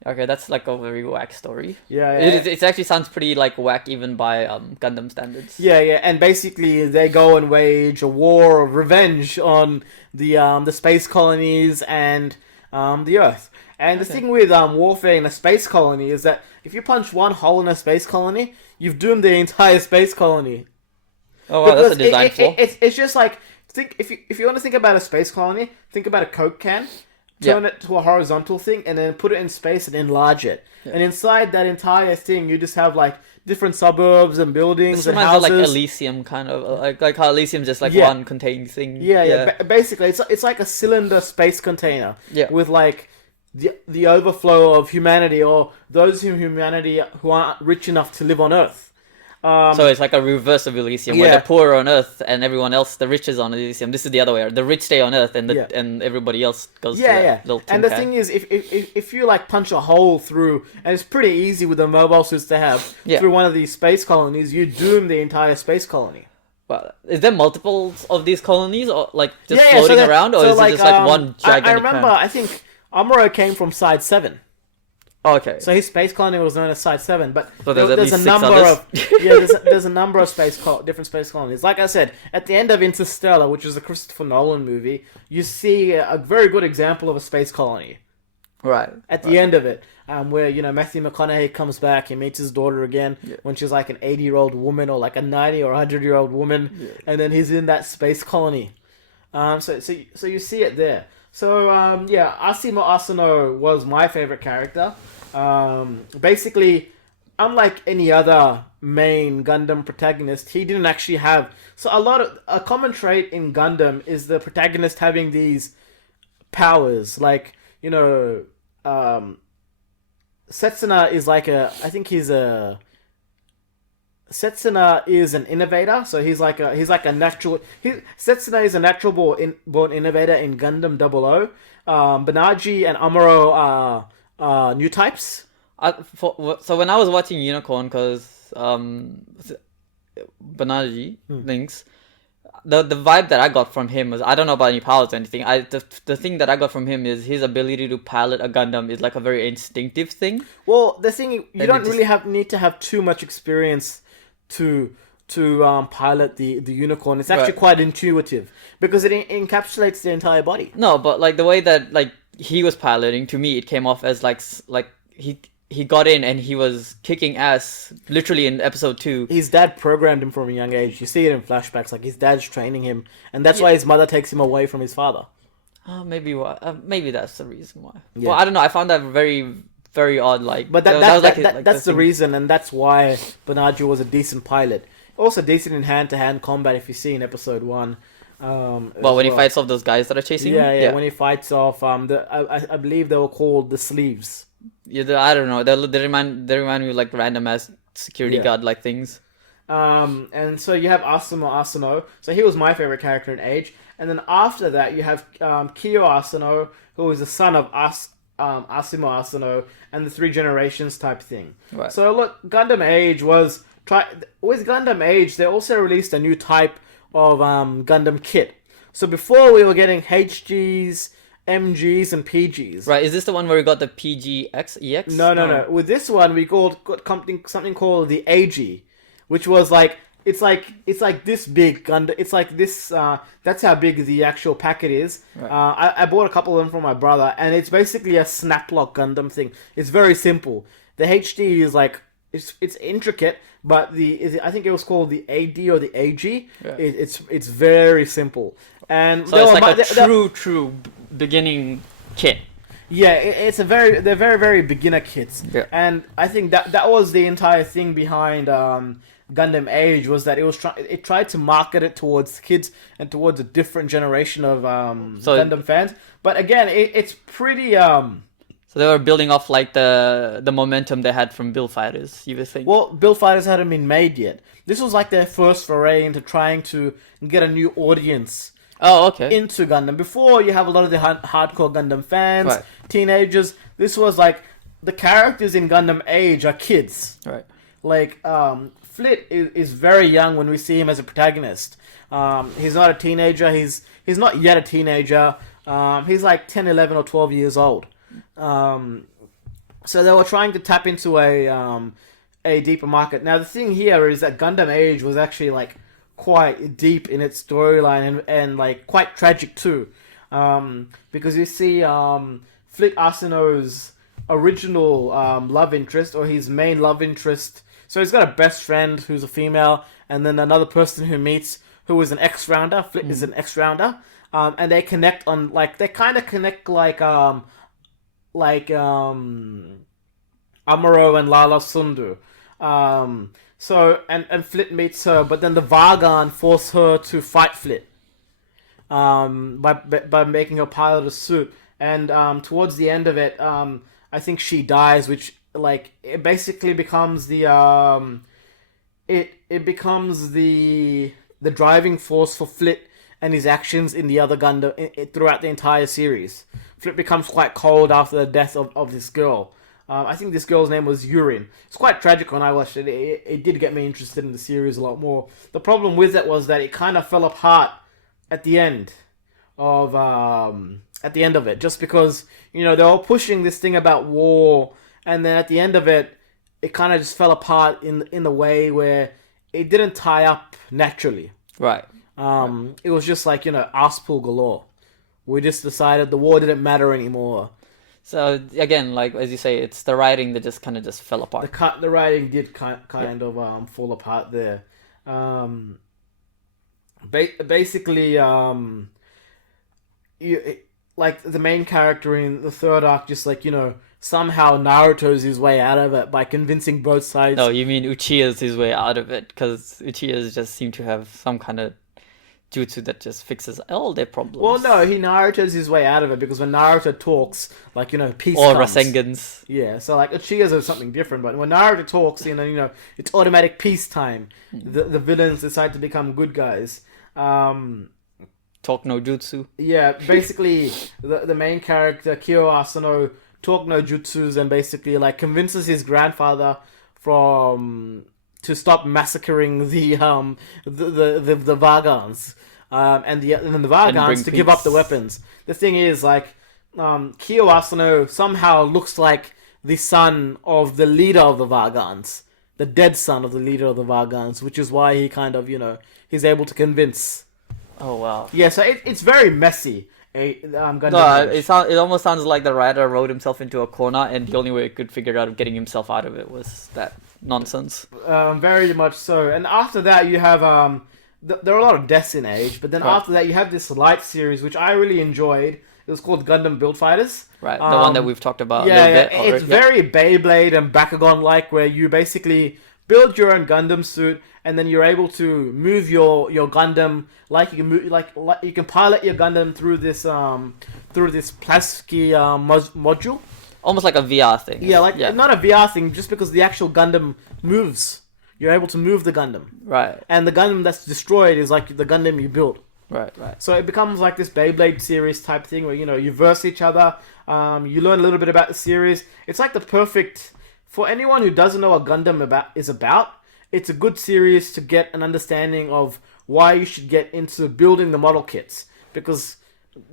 Okay, that's like a very whack story. Yeah. It actually sounds pretty like whack even by Gundam standards. Yeah, and basically they go and wage a war of revenge on the space colonies and the Earth. And the thing with warfare in a space colony is that if you punch one hole in a space colony, you've doomed the entire space colony. Oh wow, that's a design flaw. It's just like if you want to think about a space colony, think about a Coke can. Turn it to a horizontal thing and then put it in space and enlarge it. Yeah. And inside that entire thing, you just have like different suburbs and buildings and houses. This reminds me of like Elysium, kind of like how Elysium just like one contained thing. Yeah. Basically, it's like a cylinder space container with like the overflow of humanity or those in humanity who aren't rich enough to live on Earth. So it's like a reverse of Elysium, where the poor are on Earth and everyone else, the rich is on Elysium. This is the other way. The rich stay on Earth and and everybody else goes to that little tin And the can. thing is, if you like punch a hole through, and it's pretty easy with the mobile suits to have, through one of these space colonies, you doom the entire space colony. Well, is there multiples of these colonies, or like just Yeah, floating around, or is it just like one gigantic? I remember. planet? I think Amuro came from Side 7. Oh, okay. So his space colony was known as Side 7, but So there's at there's a least six number others? of there's a number of different space colonies. Like I said, at the end of Interstellar, which is a Christopher Nolan movie, you see a very good example of a space colony Right. at the end of it, where Matthew McConaughey comes back, he meets his daughter again Yeah. when she's like an 80-year-old woman or like a 90 or 100-year-old woman, Yeah. and then he's in that space colony. So you see it there. So Asimo Asano was my favorite character. Basically, unlike any other main Gundam protagonist, he didn't actually have. So a common trait in Gundam is the protagonist having these powers, like Setsuna is like Setsuna is an innovator, so he's like a natural. Setsuna is a natural born innovator in Gundam 00. Banaji and Amuro are new types. So when I was watching Unicorn, because Banaji thinks the vibe that I got from him was, I don't know about any powers or anything. The thing that I got from him is his ability to pilot a Gundam is like a very instinctive thing. Well, the thing you And don't it really need to have too much experience to pilot the unicorn. It's actually Right. quite intuitive because it encapsulates the entire body. No, but like the way that like he was piloting, to me it came off as like he got in and he was kicking ass literally in episode 2. His dad programmed him from a young age. You see it in flashbacks. Like his dad's training him, and that's why his mother takes him away from his father. Maybe that's the reason why. Yeah. Well, I don't know. I found that very very odd. Like, But that was like that's the thing. reason, and that's why Banaji was a decent pilot. Also decent in hand-to-hand combat, if you see in episode 1. Well, when he fights off those guys that are chasing him. yeah, when he fights off, I believe they were called the sleeves. Yeah, I don't know. They remind me of like random ass security Yeah. guard like things. And so you have Asano Asano. So he was my favorite character in Age. And then after that, you have Kyo Asano, who is the son of Asimo Asano, and the Three Generations type thing. Right. So look, Gundam Age with Gundam Age, they also released a new type of Gundam kit. So before we were getting HGs, MGs, and PGs. Right. Is this the one where we got the PGX EX? No. With this one, we got something called the AG, which was like it's like this big Gundam. It's like this. That's how big the actual packet is. Right. I bought a couple of them from my brother, and it's basically a snaplock Gundam thing. It's very simple. The HD is like it's intricate, but I think it was called the AD or the AG. Yeah. It's very simple, and So it's like a true beginning kit. Yeah, it's they're very very beginner kits, Yeah. and I think that was the entire thing behind Gundam Age, was that it tried to market it towards kids and towards a different generation of Gundam fans. But again, it's pretty So they were building off like the momentum they had from Bill Fighters, you would think. well, Build Fighters hadn't been made yet. This was like their first foray into trying to get a new audience Oh, okay. into Gundam. Before, you have a lot of the hardcore Gundam fans, Right. teenagers. This was like the characters in Gundam Age are kids. Right. Like Flit is very young when we see him as a protagonist. He's not a teenager. He's not yet a teenager. He's like 10, 11, or 12 years old. So they were trying to tap into a deeper market. Now the thing here is that Gundam Age was actually like quite deep in its storyline and like quite tragic too, because you see Flit Asano's original love interest, or his main love interest. So he's got a best friend who's a female, and then another person who meets who is an X-rounder. Flit is an X-rounder, and they connect on they kind of connect like Amuro and Lala Sundu. So and Flit meets her, but then the Vargan force her to fight Flit by making her pilot a suit. And towards the end of it, I think she dies, which it basically becomes the it becomes the driving force for Flit and his actions in the other Gundam throughout the entire series. Flit becomes quite cold after the death of this girl. I think this girl's name was Urine. It's quite tragic when I watched it. It did get me interested in the series a lot more. The problem with it was that it kind of fell apart at the end of it, just because they were pushing this thing about war, and then at the end of it, it kind of just fell apart in the way where it didn't tie up naturally. Right. It was just like ass pull galore. We just decided the war didn't matter anymore. So again, like as you say, it's the writing that just kind of just fell apart. The writing did kind of fall apart there. Basically, like the main character in the third arc, just like somehow Naruto's his way out of it by convincing both sides. No, you mean Uchiha's his way out of it, because Uchiha's just seem to have some kind of jutsu that just fixes all their problems. Well, no, Naruto's his way out of it because when Naruto talks, like peace or comes. Rasengans. Yeah, so like Uchiha's is something different, but when Naruto talks, it's automatic peace time. The villains decide to become good guys. Talk no jutsu. Yeah, basically the main character Kyo Asano talk no jutsus and basically like convinces his grandfather to stop massacring the Vagans, and the Vagans to give up the weapons. The thing is, like, Kyo Asano somehow looks like the son of the leader of the Vagans, the dead son of the leader of the Vagans, which is why he kind of he's able to convince. Oh wow. Yeah, so it's very messy. Gundam No, Age. it almost sounds like the writer wrote himself into a corner, and the only way he could figure out of getting himself out of it was that nonsense. Very much so. And after that, you have there are a lot of deaths in Age, but then after that, you have this light series which I really enjoyed. It was called Gundam Build Fighters. Right, the one that we've talked about a Yeah, little bit. it's very Beyblade and Bakugan-like, where you basically build your own Gundam suit, and then you're able to move your Gundam like you can move, like you can pilot your Gundam through this plasticky module. Almost like a VR thing. Yeah, not a VR thing, just because the actual Gundam moves. You're able to move the Gundam. Right. And the Gundam that's destroyed is like the Gundam you built. Right. So it becomes like this Beyblade series type thing where you verse each other. You learn a little bit about the series. It's like the perfect for anyone who doesn't know what Gundam is about. It's a good series to get an understanding of why you should get into building the model kits, because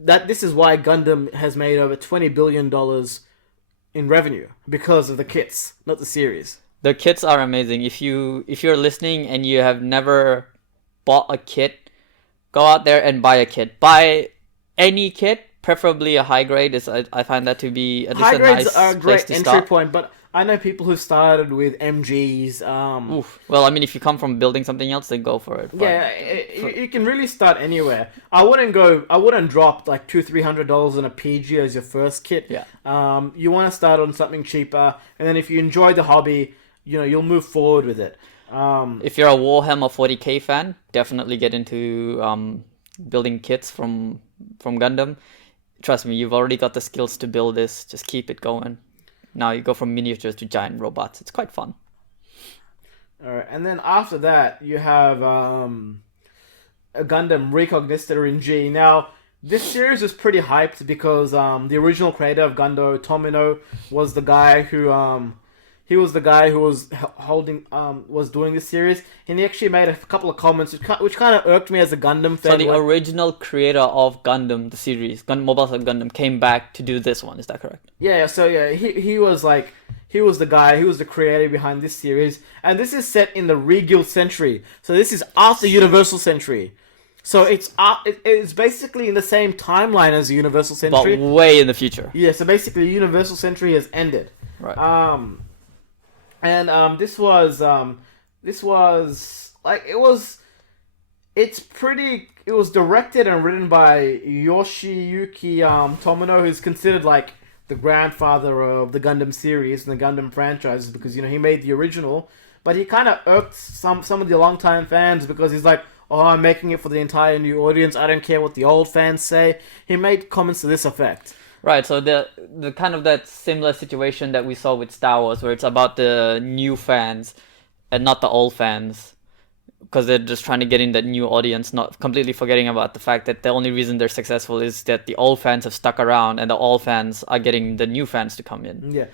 this is why Gundam has made over $20 billion in revenue, because of the kits, not the series. The kits are amazing. If you're listening and you have never bought a kit, go out there and buy a kit. Buy any kit, preferably a high grade. I find that to be at least high a grades nice are a place great to entry start. point, but I know people who started with MGs. Oof. Well, I mean, if you come from building something else, then go for it. But Yeah, you can really start anywhere. I wouldn't drop like $200-300 on a PG as your first kit. Yeah. You want to start on something cheaper, and then if you enjoy the hobby, you'll move forward with it. If you're a Warhammer 40k fan, definitely get into building kits from Gundam. Trust me, you've already got the skills to build this. Just keep it going. Now you go from miniatures to giant robots. It's quite fun. All right, and then after that, you have a Gundam Reconquista G. Now, this series was pretty hyped because the original creator of Gundam, Tomino, was the guy who was doing this series, and he actually made a couple of comments which kind of irked me as a Gundam fan. So the original creator of Gundam, the series, Mobile Suit Gundam, came back to do this one. Is that correct? Yeah. So yeah, he was the guy. He was the creator behind this series, and this is set in the Regal Century. So this is after Universal Century. So it's basically in the same timeline as the Universal Century, but way in the future. Yeah. So basically, Universal Century has ended. Right. This was like it was directed and written by Yoshiyuki Tomino, who's considered like the grandfather of the Gundam series and the Gundam franchise, because he made the original, but he kind of irked some of the longtime fans because he's like, oh, I'm making it for the entire new audience, I don't care what the old fans say. He made comments to this effect. Right, so the kind of that similar situation that we saw with Star Wars, where it's about the new fans and not the old fans, because they're just trying to get in that new audience, not completely forgetting about the fact that the only reason they're successful is that the old fans have stuck around and the old fans are getting the new fans to come in. Yeah,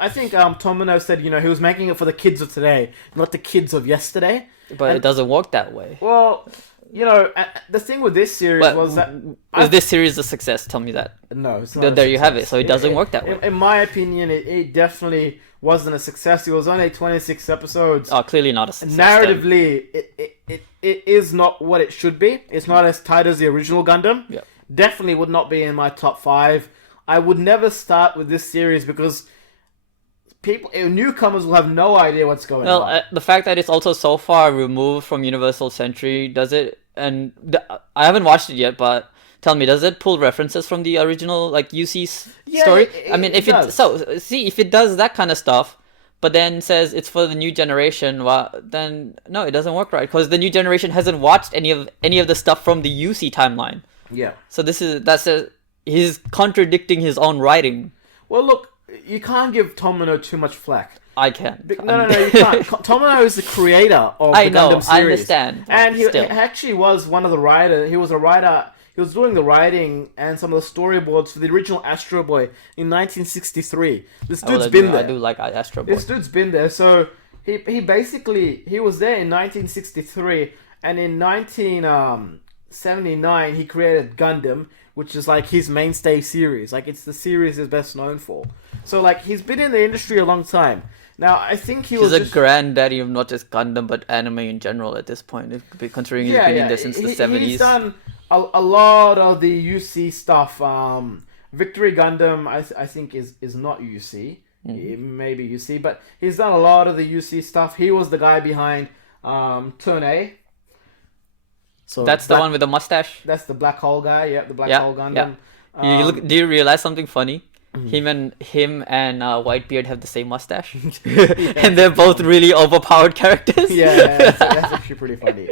I think Tomino said he was making it for the kids of today, not the kids of yesterday. But it doesn't work that way. Well, the thing with this series But was that is this series a success? Tell me that. no, it's not. There you have it. So it doesn't work that way. In my opinion, it definitely wasn't a success. It was only 26 episodes. Oh, clearly not a success. Then. Narratively, it is not what it should be. It's not as tight as the original Gundam. Yeah. Definitely would not be in my top 5. I would never start with this series because newcomers will have no idea what's going on. Well, the fact that it's also so far removed from Universal Century, does it? And I haven't watched it yet, but tell me, does it pull references from the original UC story? I mean, if if it does that kind of stuff, but then says it's for the new generation, well, then no, it doesn't work right because the new generation hasn't watched any of the stuff from the UC timeline. Yeah. So he's contradicting his own writing. Well, look, you can't give Tomino too much flack. I can. No, you can't. Tomino is the creator of the Gundam series. I understand. And he actually was one of the writers. He was a writer. He was doing the writing and some of the storyboards for the original Astro Boy in 1963. This dude's been there. I do like Astro Boy. This dude's been there. So he basically was there in 1963, and in 1979 he created Gundam, which is his mainstay series. It's the series he's best known for. So he's been in the industry a long time. Now I think he's a granddaddy of not just Gundam but anime in general at this point, considering he's been in there since the 70s. He's done a lot of the UC stuff. Victory Gundam, I think is not UC. It may be UC, but he's done a lot of the UC stuff. He was the guy behind Turn A. So that's the one with the mustache. That's the black hole guy. Yeah, the black hole Gundam. Yeah. Do you realize something funny? Him and Whitebeard have the same mustache, and they're both really overpowered characters. Yeah, that's actually pretty funny.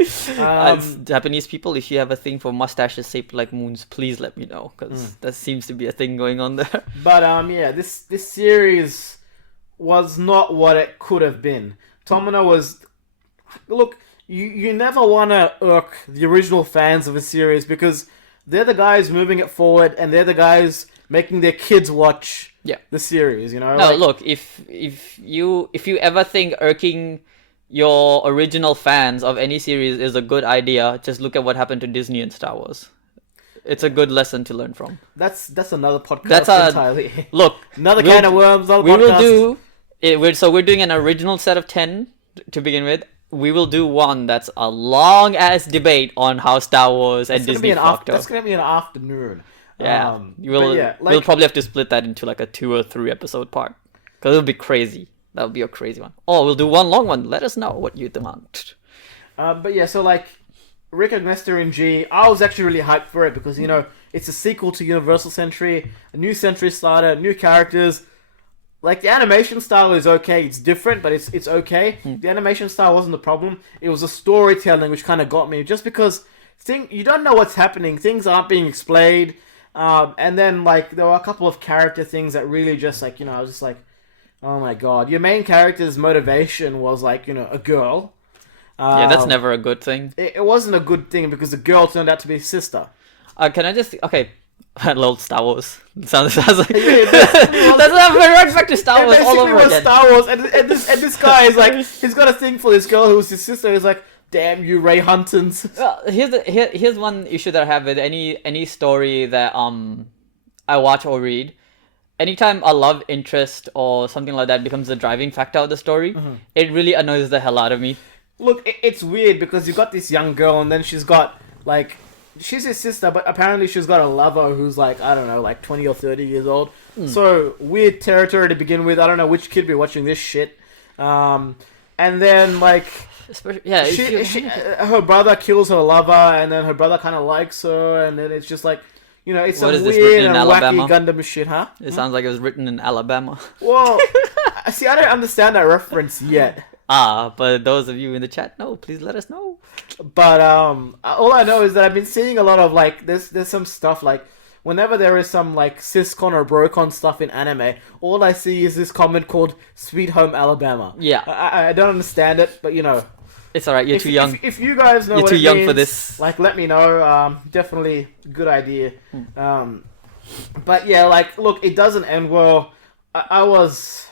Japanese people, if you have a thing for mustaches shaped like moons, please let me know because that seems to be a thing going on there. But this series was not what it could have been. Tomino was, look, you never want to irk the original fans of a series because they're the guys moving it forward and they're the guys making their kids watch the series, No, look, if you ever think irking your original fans of any series is a good idea, just look at what happened to Disney and Star Wars. It's a good lesson to learn from. That's another podcast entirely. Look, another can of worms. We will do it. We're doing an original set of 10 to begin with. We will do one that's a long ass debate on how Star Wars and Disney fucked up. That's gonna be an afternoon. Yeah, we'll probably have to split that into a 2 or 3 episode part because it'll be crazy. That would be a crazy one. Oh, we'll do one long one. Let us know what you demand. But yeah, so Rick Agnesta in G, I was actually really hyped for it because it's a sequel to Universal Century, a new Century starter, new characters. The animation style is okay. It's different, but it's okay. The animation style wasn't the problem. It was the storytelling which kind of got me, just because you don't know what's happening. Things aren't being explained. And then there were a couple of character things that really just I was just oh my god, your main character's motivation was a girl. Yeah, that's never a good thing. It wasn't a good thing because the girl turned out to be his sister. Can I just lol, Star Wars. Sounds like that's right back to Star Wars all over again. Star Wars, and this guy is he's got a thing for this girl who's his sister. He's damn you, Ray Huntons. Well, here's one issue that I have with any story that I watch or read. Anytime a love interest or something like that becomes the driving factor of the story, it really annoys the hell out of me. Look, it's weird because you got this young girl and then she's got she's his sister, but apparently she's got a lover who's I don't know, 20 or 30 years old. So weird territory to begin with. I don't know which kid be watching this shit. And then her brother kills her lover, and then her brother kind of likes her, and then it's just it's some weird and wacky Gundam shit, huh? It sounds like it was written in Alabama. Well, see, I don't understand that reference yet. But those of you in the chat know, please let us know. But all I know is that I've been seeing a lot of there's some stuff whenever there is some Syscon or Brocon stuff in anime, all I see is this comment called "Sweet Home Alabama." Yeah, I don't understand it, but It's alright. You're too young. If you guys know You're what too it young means, for this. like, let me know. Definitely good idea. But yeah, like, look, it doesn't end well. I was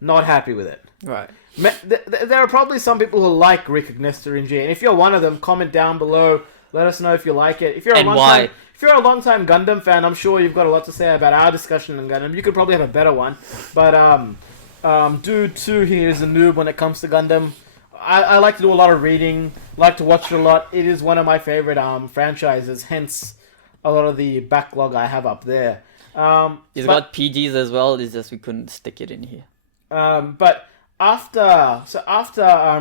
not happy with it. Right. There are probably some people who like Rick Agnestor in G, and if you're one of them, comment down below. Let us know if you like it. If you're why. If you're a long-time Gundam fan, I'm sure you've got a lot to say about our discussion on Gundam. You could probably have a better one. But Dude 2 here is a noob when it comes to Gundam. I like to do a lot of reading, like to watch it a lot. It is one of my favorite franchises, hence a lot of the backlog I have up there. It's got PGs as well, it's just we couldn't stick it in here. But after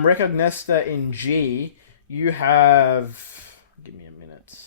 Rick Agnestor in G, you have... Give me a minute.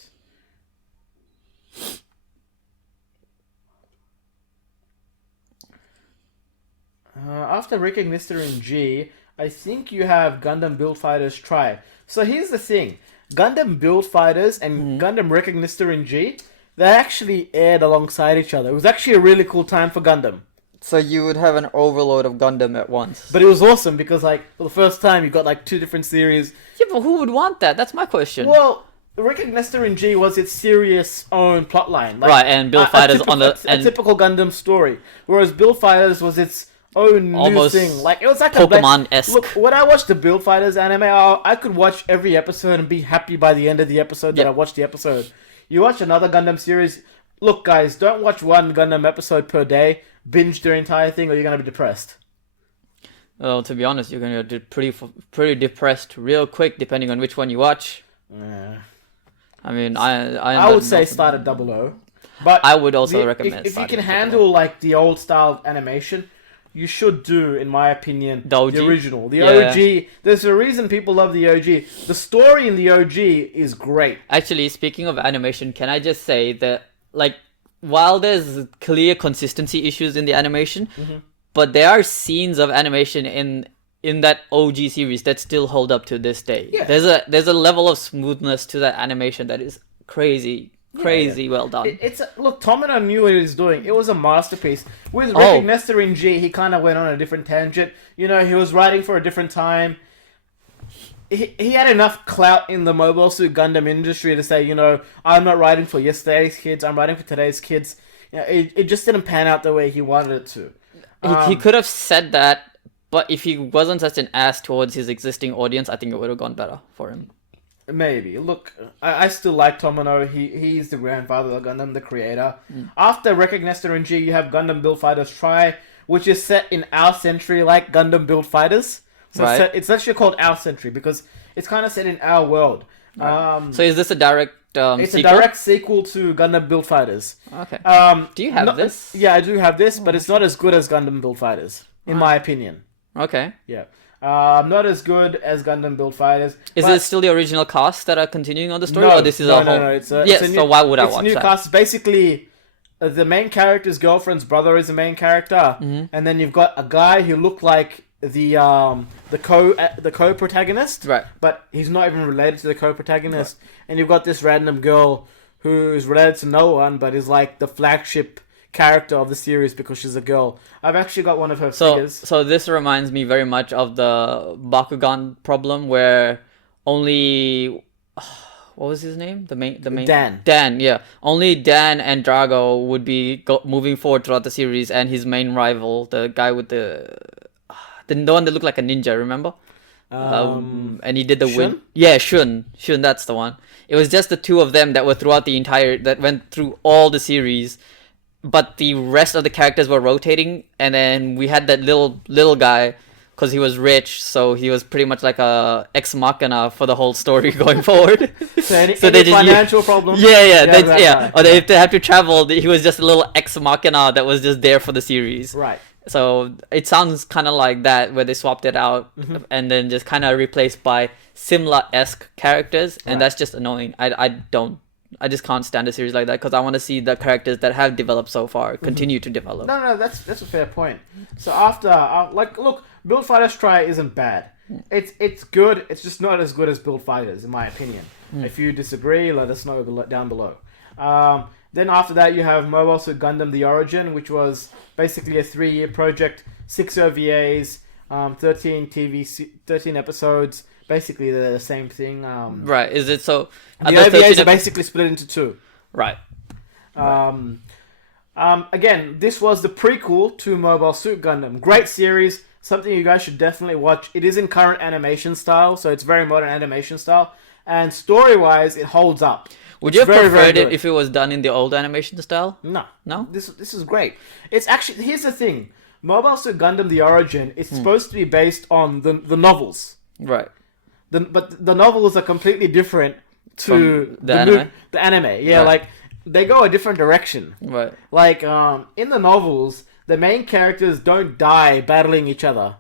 After Rick Agnestor in G, I think you have Gundam Build Fighters Tri. So here's the thing. Gundam Build Fighters and Gundam Rick Agnestor in G, they actually aired alongside each other. It was actually a really cool time for Gundam. So you would have an overload of Gundam at once. But it was awesome because, like, for the first time, you got, like, 2 different series. Yeah, but who would want that? That's my question. Well, Rick Agnestor in G was its serious own plotline. Like, right, and Build Fighters on the... A typical Gundam story. Whereas Build Fighters was its own almost new thing. Like, it was like Pokemon-esque. Look, when I watched the Build Fighters anime, I could watch every episode and be happy by the end of the episode that I watched the episode. You watch another Gundam series... Look, guys, don't watch one Gundam episode per day, binge the entire thing, or you're going to be depressed. Well, to be honest, you're going to get pretty depressed real quick, depending on which one you watch. I mean, I would say start at 00. But I would also recommend if you can handle, like, the old style animation, you should do, in my opinion, the original. The OG. There's a reason people love the OG. The story in the OG is great. Actually, speaking of animation, can I just say that, like, while there's clear consistency issues in the animation, but there are scenes of animation in that OG series that still hold up to this day. Yeah. There's a level of smoothness to that animation that is crazy well done. Look, Tomino knew what he was doing. It was a masterpiece. With Rick Agnestor in G, he kind of went on a different tangent. You know, he was writing for a different time. He had enough clout in the Mobile Suit Gundam industry to say, you know, I'm not writing for yesterday's kids, I'm writing for today's kids. You know, it just didn't pan out the way he wanted it to. He could have said that, but if he wasn't such an ass towards his existing audience, I think it would have gone better for him. Maybe. Look, I still like Tomino. He's the grandfather of Gundam, the creator. After Rick Agnestor in G, you have Gundam Build Fighters Tri, which is set in our century like Gundam Build Fighters. So it's actually called Our Century because it's kind of set in our world. Right. So is this a direct it's sequel? a direct sequel to Gundam Build Fighters. Okay. Do you have this? Yeah, I do have this, but it's not as good as Gundam Build Fighters, in my opinion. Okay. Yeah. Not as good as Gundam Build Fighters. Is it still the original cast that are continuing on the story, or this is a whole... No, it's a new, so why would I watch that? It's new that? cast. Basically, the main character's girlfriend's brother is the main character, and then you've got a guy who looked like the co-protagonist, right? But he's not even related to the co-protagonist, and you've got this random girl who's related to no one, but is like the flagship character of the series because she's a girl. I've actually got one of her figures. So this reminds me very much of the Bakugan problem, where only what was his name? The main Dan. Yeah, only Dan and Drago would be moving forward throughout the series, and his main rival, the guy with the one that looked like a ninja, remember? And he did the win. Yeah, Shun, that's the one. It was just the two of them that were throughout that went through all the series, but the rest of the characters were rotating, and then we had that little guy, because he was rich, so he was pretty much like a ex machina for the whole story going forward. So any financial problems? Yeah. Or if they have to travel, he was just a little ex machina that was just there for the series. Right. So it sounds kind of like that, where they swapped it out and then just kind of replaced by Simla-esque characters, and that's just annoying. I just can't stand a series like that, because I want to see the characters that have developed so far continue to develop. No, that's a fair point. So after, look, Build Fighters Tri isn't bad. It's good. It's just not as good as Build Fighters, in my opinion. If you disagree, let us know down below. Then after that, you have Mobile Suit Gundam: The Origin, which was basically a 3-year project, 6 OVAs, 13 episodes. Basically, they're the same thing. Right. Is it so? The OVAs are basically split into two. Right. Again, this was the prequel to Mobile Suit Gundam. Great series. Something you guys should definitely watch. It is in current animation style, so it's very modern animation style. And story-wise, it holds up. Would you have preferred it if it was done in the old animation style? No. No? This is great. It's actually... Here's the thing. Mobile Suit Gundam, the origin, is supposed to be based on the novels. Right. But the novels are completely different to the anime? The anime. Yeah, Right. like, they go a different direction. Right. Like, in the novels, the main characters don't die battling each other.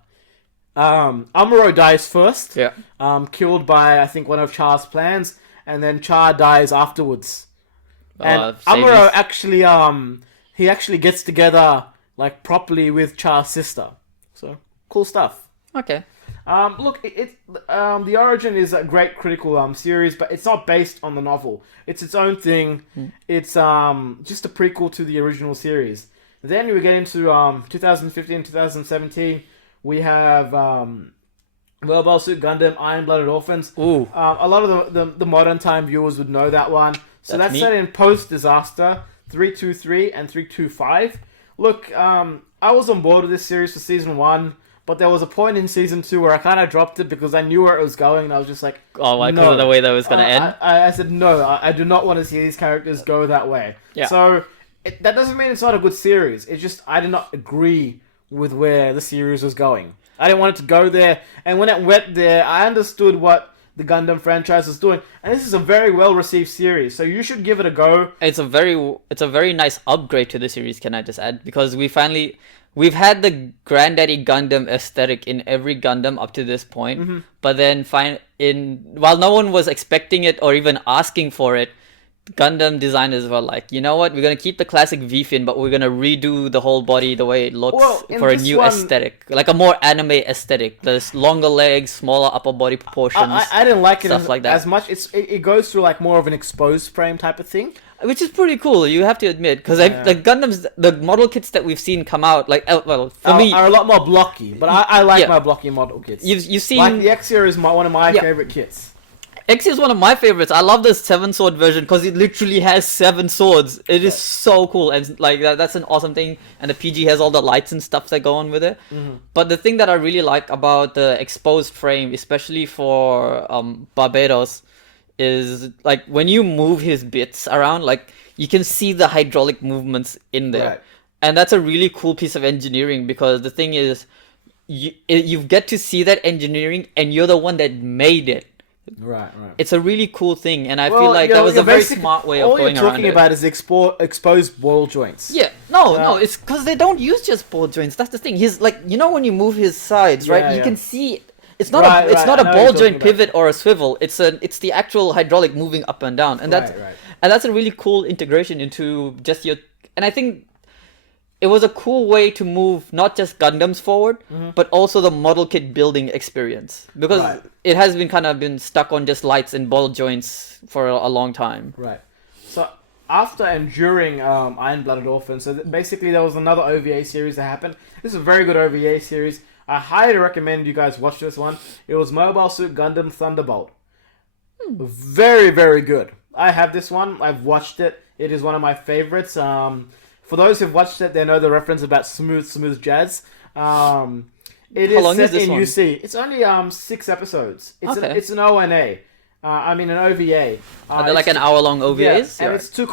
Amuro dies first. Yeah. Killed by, I think, one of Char's plans. And then Char dies afterwards. And Amuro actually, he actually gets together, like, properly with Char's sister. So, cool stuff. Okay. Look, the Origin is a great critical series, but it's not based on the novel. It's its own thing. It's just a prequel to the original series. Then we get into 2015, 2017. We have Mobile Suit Gundam, Iron-Blooded Orphans. Ooh. A lot of the modern time viewers would know that one. So that's neat. set in post-disaster 323 and 325. Look, I was on board with this series for season 1. But there was a point in season 2 where I kind of dropped it because I knew where it was going, and I was just like, oh, why? Because of the way that it was going to end? I said, no, I do not want to see these characters go that way. Yeah. So, that doesn't mean it's not a good series. It's just, I did not agree with where the series was going. I didn't want it to go there, and when it went there, I understood what the Gundam franchise was doing, and this is a very well-received series, so you should give it a go. It's a very nice upgrade to the series, can I just add? Because we've had the Granddaddy Gundam aesthetic in every Gundam up to this point, but then while no one was expecting it or even asking for it, Gundam designers were like, you know what, we're gonna keep the classic V-fin, but we're gonna redo the whole body the way it looks for a new aesthetic, like a more anime aesthetic. There's longer legs, smaller upper body proportions. I didn't like it like that as much. It goes through like more of an exposed frame type of thing. Which is pretty cool, you have to admit, because the Gundams, the model kits that we've seen come out, like, for me, are a lot more blocky. But I like my blocky model kits. You've seen like the X Series is one of my favorite kits. X is one of my favorites. I love the 7-sword version because it literally has 7 swords. It is so cool, and like that's an awesome thing. And the PG has all the lights and stuff that go on with it. But the thing that I really like about the exposed frame, especially for Barbados, is like when you move his bits around, like you can see the hydraulic movements in there. Right. And that's a really cool piece of engineering, because the thing is, you get to see that engineering, and you're the one that made it. Right. It's a really cool thing, and I feel like that was a very smart way of going around it. All you're talking about is exposed ball joints. Yeah, no, it's because they don't use just ball joints. That's the thing. He's like, you know, when you move his sides, right? You can see it's not a ball joint pivot or a swivel. It's the actual hydraulic moving up and down, and that's a really cool integration into just your. And I think it was a cool way to move not just Gundams forward, but also the model kit building experience, because it has been stuck on just lights and ball joints for a long time. Right. So after and during Iron-Blooded Orphans, so basically there was another OVA series that happened. This is a very good OVA series. I highly recommend you guys watch this one. It was Mobile Suit Gundam Thunderbolt. Very, very good. I have this one. I've watched it. It is one of my favorites. For those who've watched it, they know the reference about smooth jazz. It is set in UC. It's only 6 episodes. It's an ONA. An OVA. Are they like an hour-long OVAs? Yeah, and it's two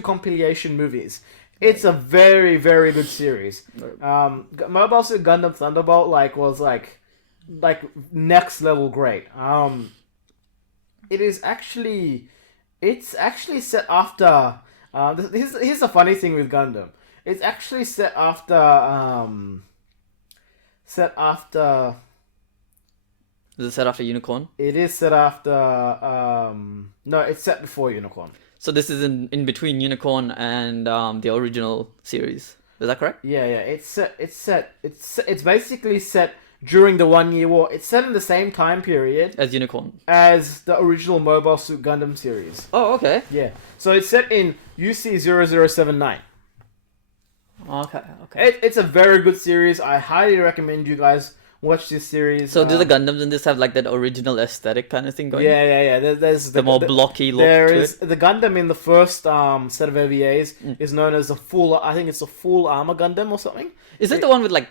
compilation movies. It's a very, very good series. Mobile Suit Gundam Thunderbolt was next level great. It's actually set after. Here's the funny thing with Gundam. It's actually set after. Is it set after Unicorn? It is set after. No, it's set before Unicorn. So this is in between Unicorn and the original series. Is that correct? Yeah. It's basically set during the 1 Year War. It's set in the same time period as Unicorn, as the original Mobile Suit Gundam series. Oh, okay. Yeah. So it's set in UC 0079. Okay. It's a very good series. I highly recommend you guys watch this series. So do the Gundams in this have like that original aesthetic kind of thing going? Yeah. There's The more blocky look There to is it? the Gundam in the first set of OVAs is known as the full. I think it's a full armor Gundam or something. Is it the one with like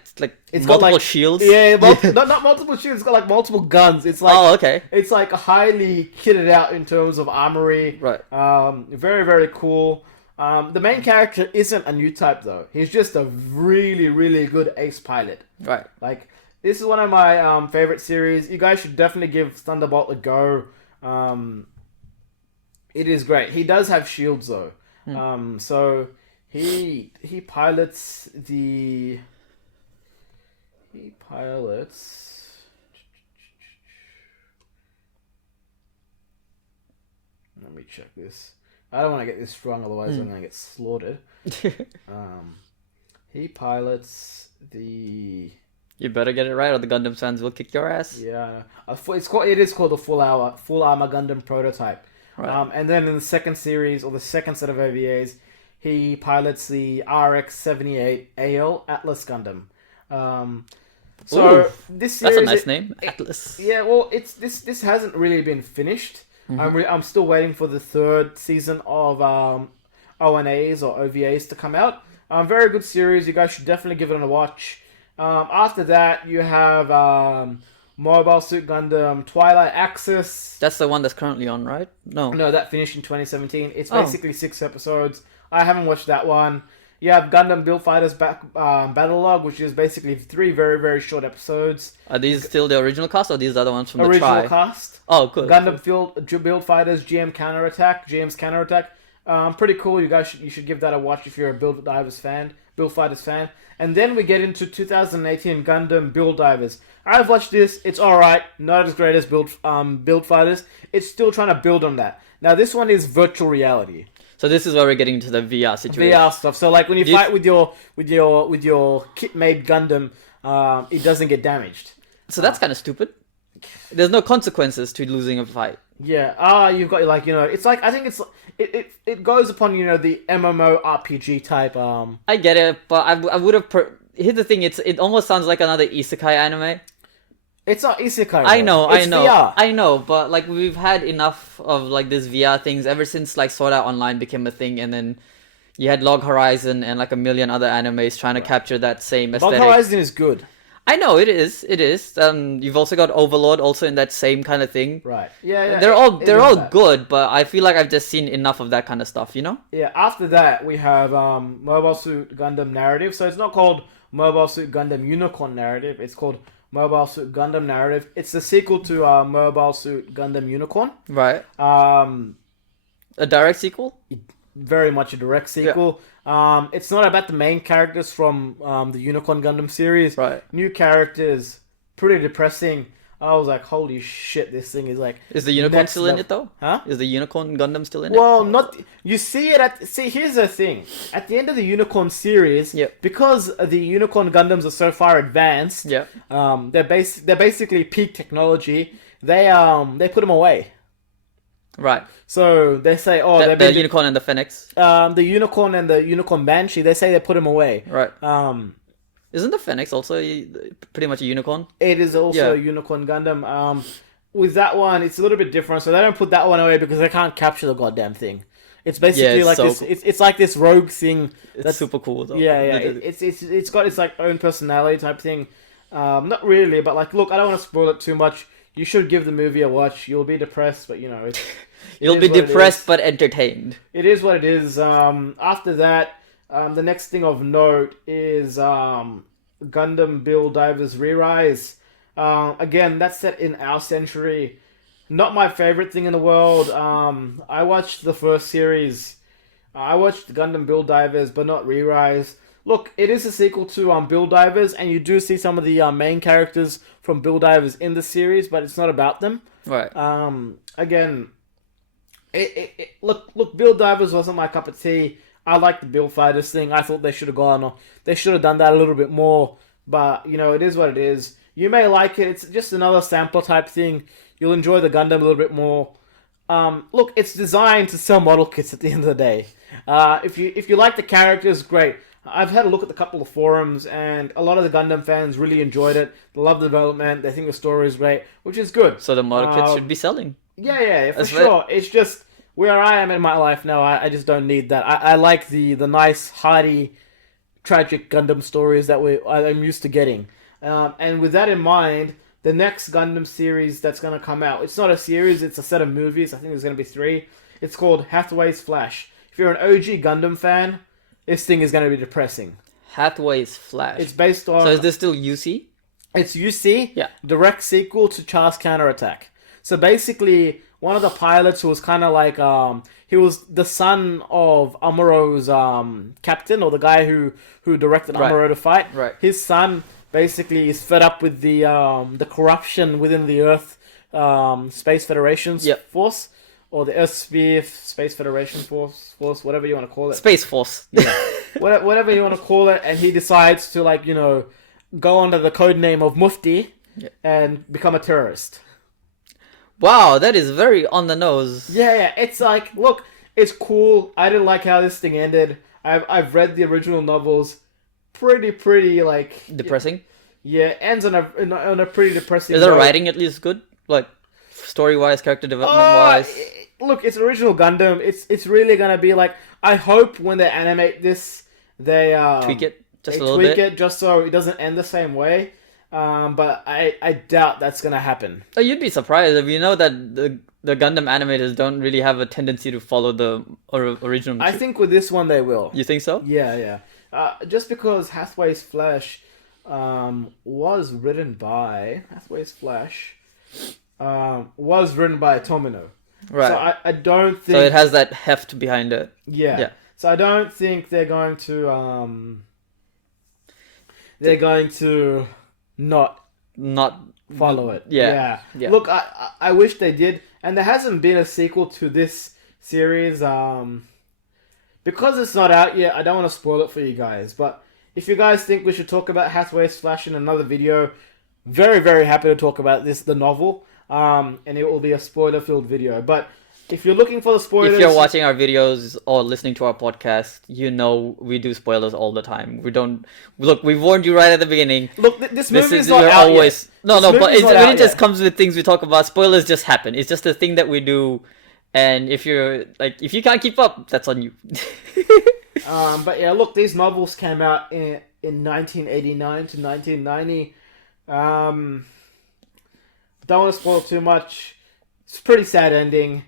It's got multiple like shields? Yeah, not multiple shields. It's got like multiple guns. It's like Oh, okay. it's like highly kitted out in terms of armory. Right. Very very cool. The main character isn't a new type though. He's just a really really good ace pilot. Right. Like this is one of my favorite series. You guys should definitely give Thunderbolt a go. It is great. He does have shields though. So he pilots the. He pilots. Let me check this. I don't want to get this wrong, otherwise I'm going to get slaughtered. He pilots the. You better get it right, or the Gundam fans will kick your ass. Yeah, it is called the full armor Gundam prototype. Right. And then in the second series or the second set of OVAs, he pilots the RX-78 AL Atlas Gundam. So Ooh, this series, That's a nice name, Atlas. Yeah, well, this hasn't really been finished. I'm still waiting for the third season of ONAs or OVAs to come out. Very good series. You guys should definitely give it a watch. After that, you have Mobile Suit Gundam Twilight Axis. That's the one that's currently on, right? No. No, that finished in 2017. It's basically 6 episodes. I haven't watched that one. You have Gundam Build Fighters Battle Log, which is basically 3 very, very short episodes. Are these still the original cast, or these are the ones from the Original try? cast. Oh, cool. Gundam Build Fighters GM's Counterattack. Pretty cool. You should give that a watch if you're a Build Fighters fan. And then we get into 2018 Gundam Build Divers. I've watched this. It's alright. Not as great as Build Fighters. It's still trying to build on that. Now this one is virtual reality. So this is where we're getting into the VR situation. VR stuff. So like when you fight with your kit-made Gundam, it doesn't get damaged. So that's kind of stupid. There's no consequences to losing a fight. Yeah. You've got it's like I think it goes upon the MMO RPG type. I get it, but I would have. Here's the thing: it almost sounds like another isekai anime. It's not isekai. I know, it's VR. I know, but like we've had enough of like this VR things ever since like Sword Art Online became a thing, and then you had Log Horizon and like a million other animes trying to capture that same aesthetic. Log Horizon is good. I know it is. It is. You've also got Overlord, also in that same kind of thing. Right. Yeah. They're all good, but I feel like I've just seen enough of that kind of stuff. You know? Yeah. After that, we have Mobile Suit Gundam Narrative. So it's not called Mobile Suit Gundam Unicorn Narrative. It's called Mobile Suit Gundam Narrative. It's the sequel to Mobile Suit Gundam Unicorn. Right. A direct sequel? Very much a direct sequel. Yeah. It's not about the main characters from the Unicorn Gundam series. Right. New characters. Pretty depressing. I was like, holy shit, this thing is like... Is the Unicorn still in it, though? Huh? Is the Unicorn Gundam still in it? Well, not... You see it See, here's the thing. At the end of the Unicorn series, because the Unicorn Gundams are so far advanced, they're basically peak technology, they put them away. Right. So they say, the Unicorn and the Phoenix. The Unicorn and the Unicorn Banshee, they say they put them away. Right. Isn't the Phoenix also pretty much a unicorn? It is also a Unicorn Gundam. With that one, it's a little bit different. So they don't put that one away because they can't capture the goddamn thing. It's basically it's like so this. cool. It's like this rogue thing. That's super cool though. Yeah. It's got its like own personality type thing. Not really, but like, look, I don't want to spoil it too much. You should give the movie a watch. You'll be depressed, but you'll be depressed but entertained. It is what it is. After that, the next thing of note is Gundam Build Divers Re-Rise. Again, that's set in our century. Not my favorite thing in the world. I watched the first series. I watched Gundam Build Divers, but not Re-Rise. Look, it is a sequel to Build Divers, and you do see some of the main characters from Build Divers in the series, but it's not about them. Right. Again, look, Build Divers wasn't my cup of tea. I like the Build Fighters thing. I thought they should have done that a little bit more. But, it is what it is. You may like it. It's just another sampler type thing. You'll enjoy the Gundam a little bit more. Look, it's designed to sell model kits at the end of the day. If you like the characters, great. I've had a look at a couple of forums, and a lot of the Gundam fans really enjoyed it. They love the development. They think the story is great, which is good. So the model kits should be selling. Yeah, for sure. It's just where I am in my life now. I just don't need that. I like the nice, hearty, tragic Gundam stories that I'm used to getting. And with that in mind, the next Gundam series that's going to come out, it's not a series, it's a set of movies. I think there's going to be 3. It's called Hathaway's Flash. If you're an OG Gundam fan, this thing is going to be depressing. Hathaway's Flash. It's based on... So is this still UC? It's UC, Yeah. direct sequel to Char's Counterattack. So basically, one of the pilots who was kind of like... he was the son of Amuro's captain, or the guy who directed Amuro to fight. Right. His son basically is fed up with the corruption within the Earth Space Federation's force. Or the Earth Space Federation force, whatever you want to call it. Space Force. Yeah. Whatever you want to call it. And he decides to, go under the code name of Mufti and become a terrorist. Wow, that is very on the nose. Yeah. It's like, look, it's cool. I didn't like how this thing ended. I've read the original novels. Pretty, depressing. Yeah, ends on a pretty depressing Is the note. writing at least good? Like, story-wise, character development-wise? Look, it's original Gundam. It's really gonna be like. I hope when they animate this, they tweak it just a little tweak bit. it just so it doesn't end the same way. But I doubt that's gonna happen. Oh, you'd be surprised if you know that the Gundam animators don't really have a tendency to follow the original. I think with this one they will. You think so? Yeah. Just because Hathaway's Flash was written by Tomino. Right. So I don't think... So it has that heft behind it. Yeah. So I don't think they're going to... They're going to not follow it. Yeah. Look, I wish they did. And there hasn't been a sequel to this series. Because it's not out yet, I don't want to spoil it for you guys. But if you guys think we should talk about Hathaway's Flash in another video, very, very happy to talk about the novel. And it will be a spoiler-filled video. But if you're looking for the spoilers... If you're watching our videos or listening to our podcast, you know we do spoilers all the time. We don't... Look, we warned you right at the beginning. Look, this movie is not out yet. No, but it really just comes with things we talk about. Spoilers just happen. It's just a thing that we do. And if you can't keep up, that's on you. But yeah, look, these novels came out in 1989 to 1990. Don't want to spoil too much. It's a pretty sad ending.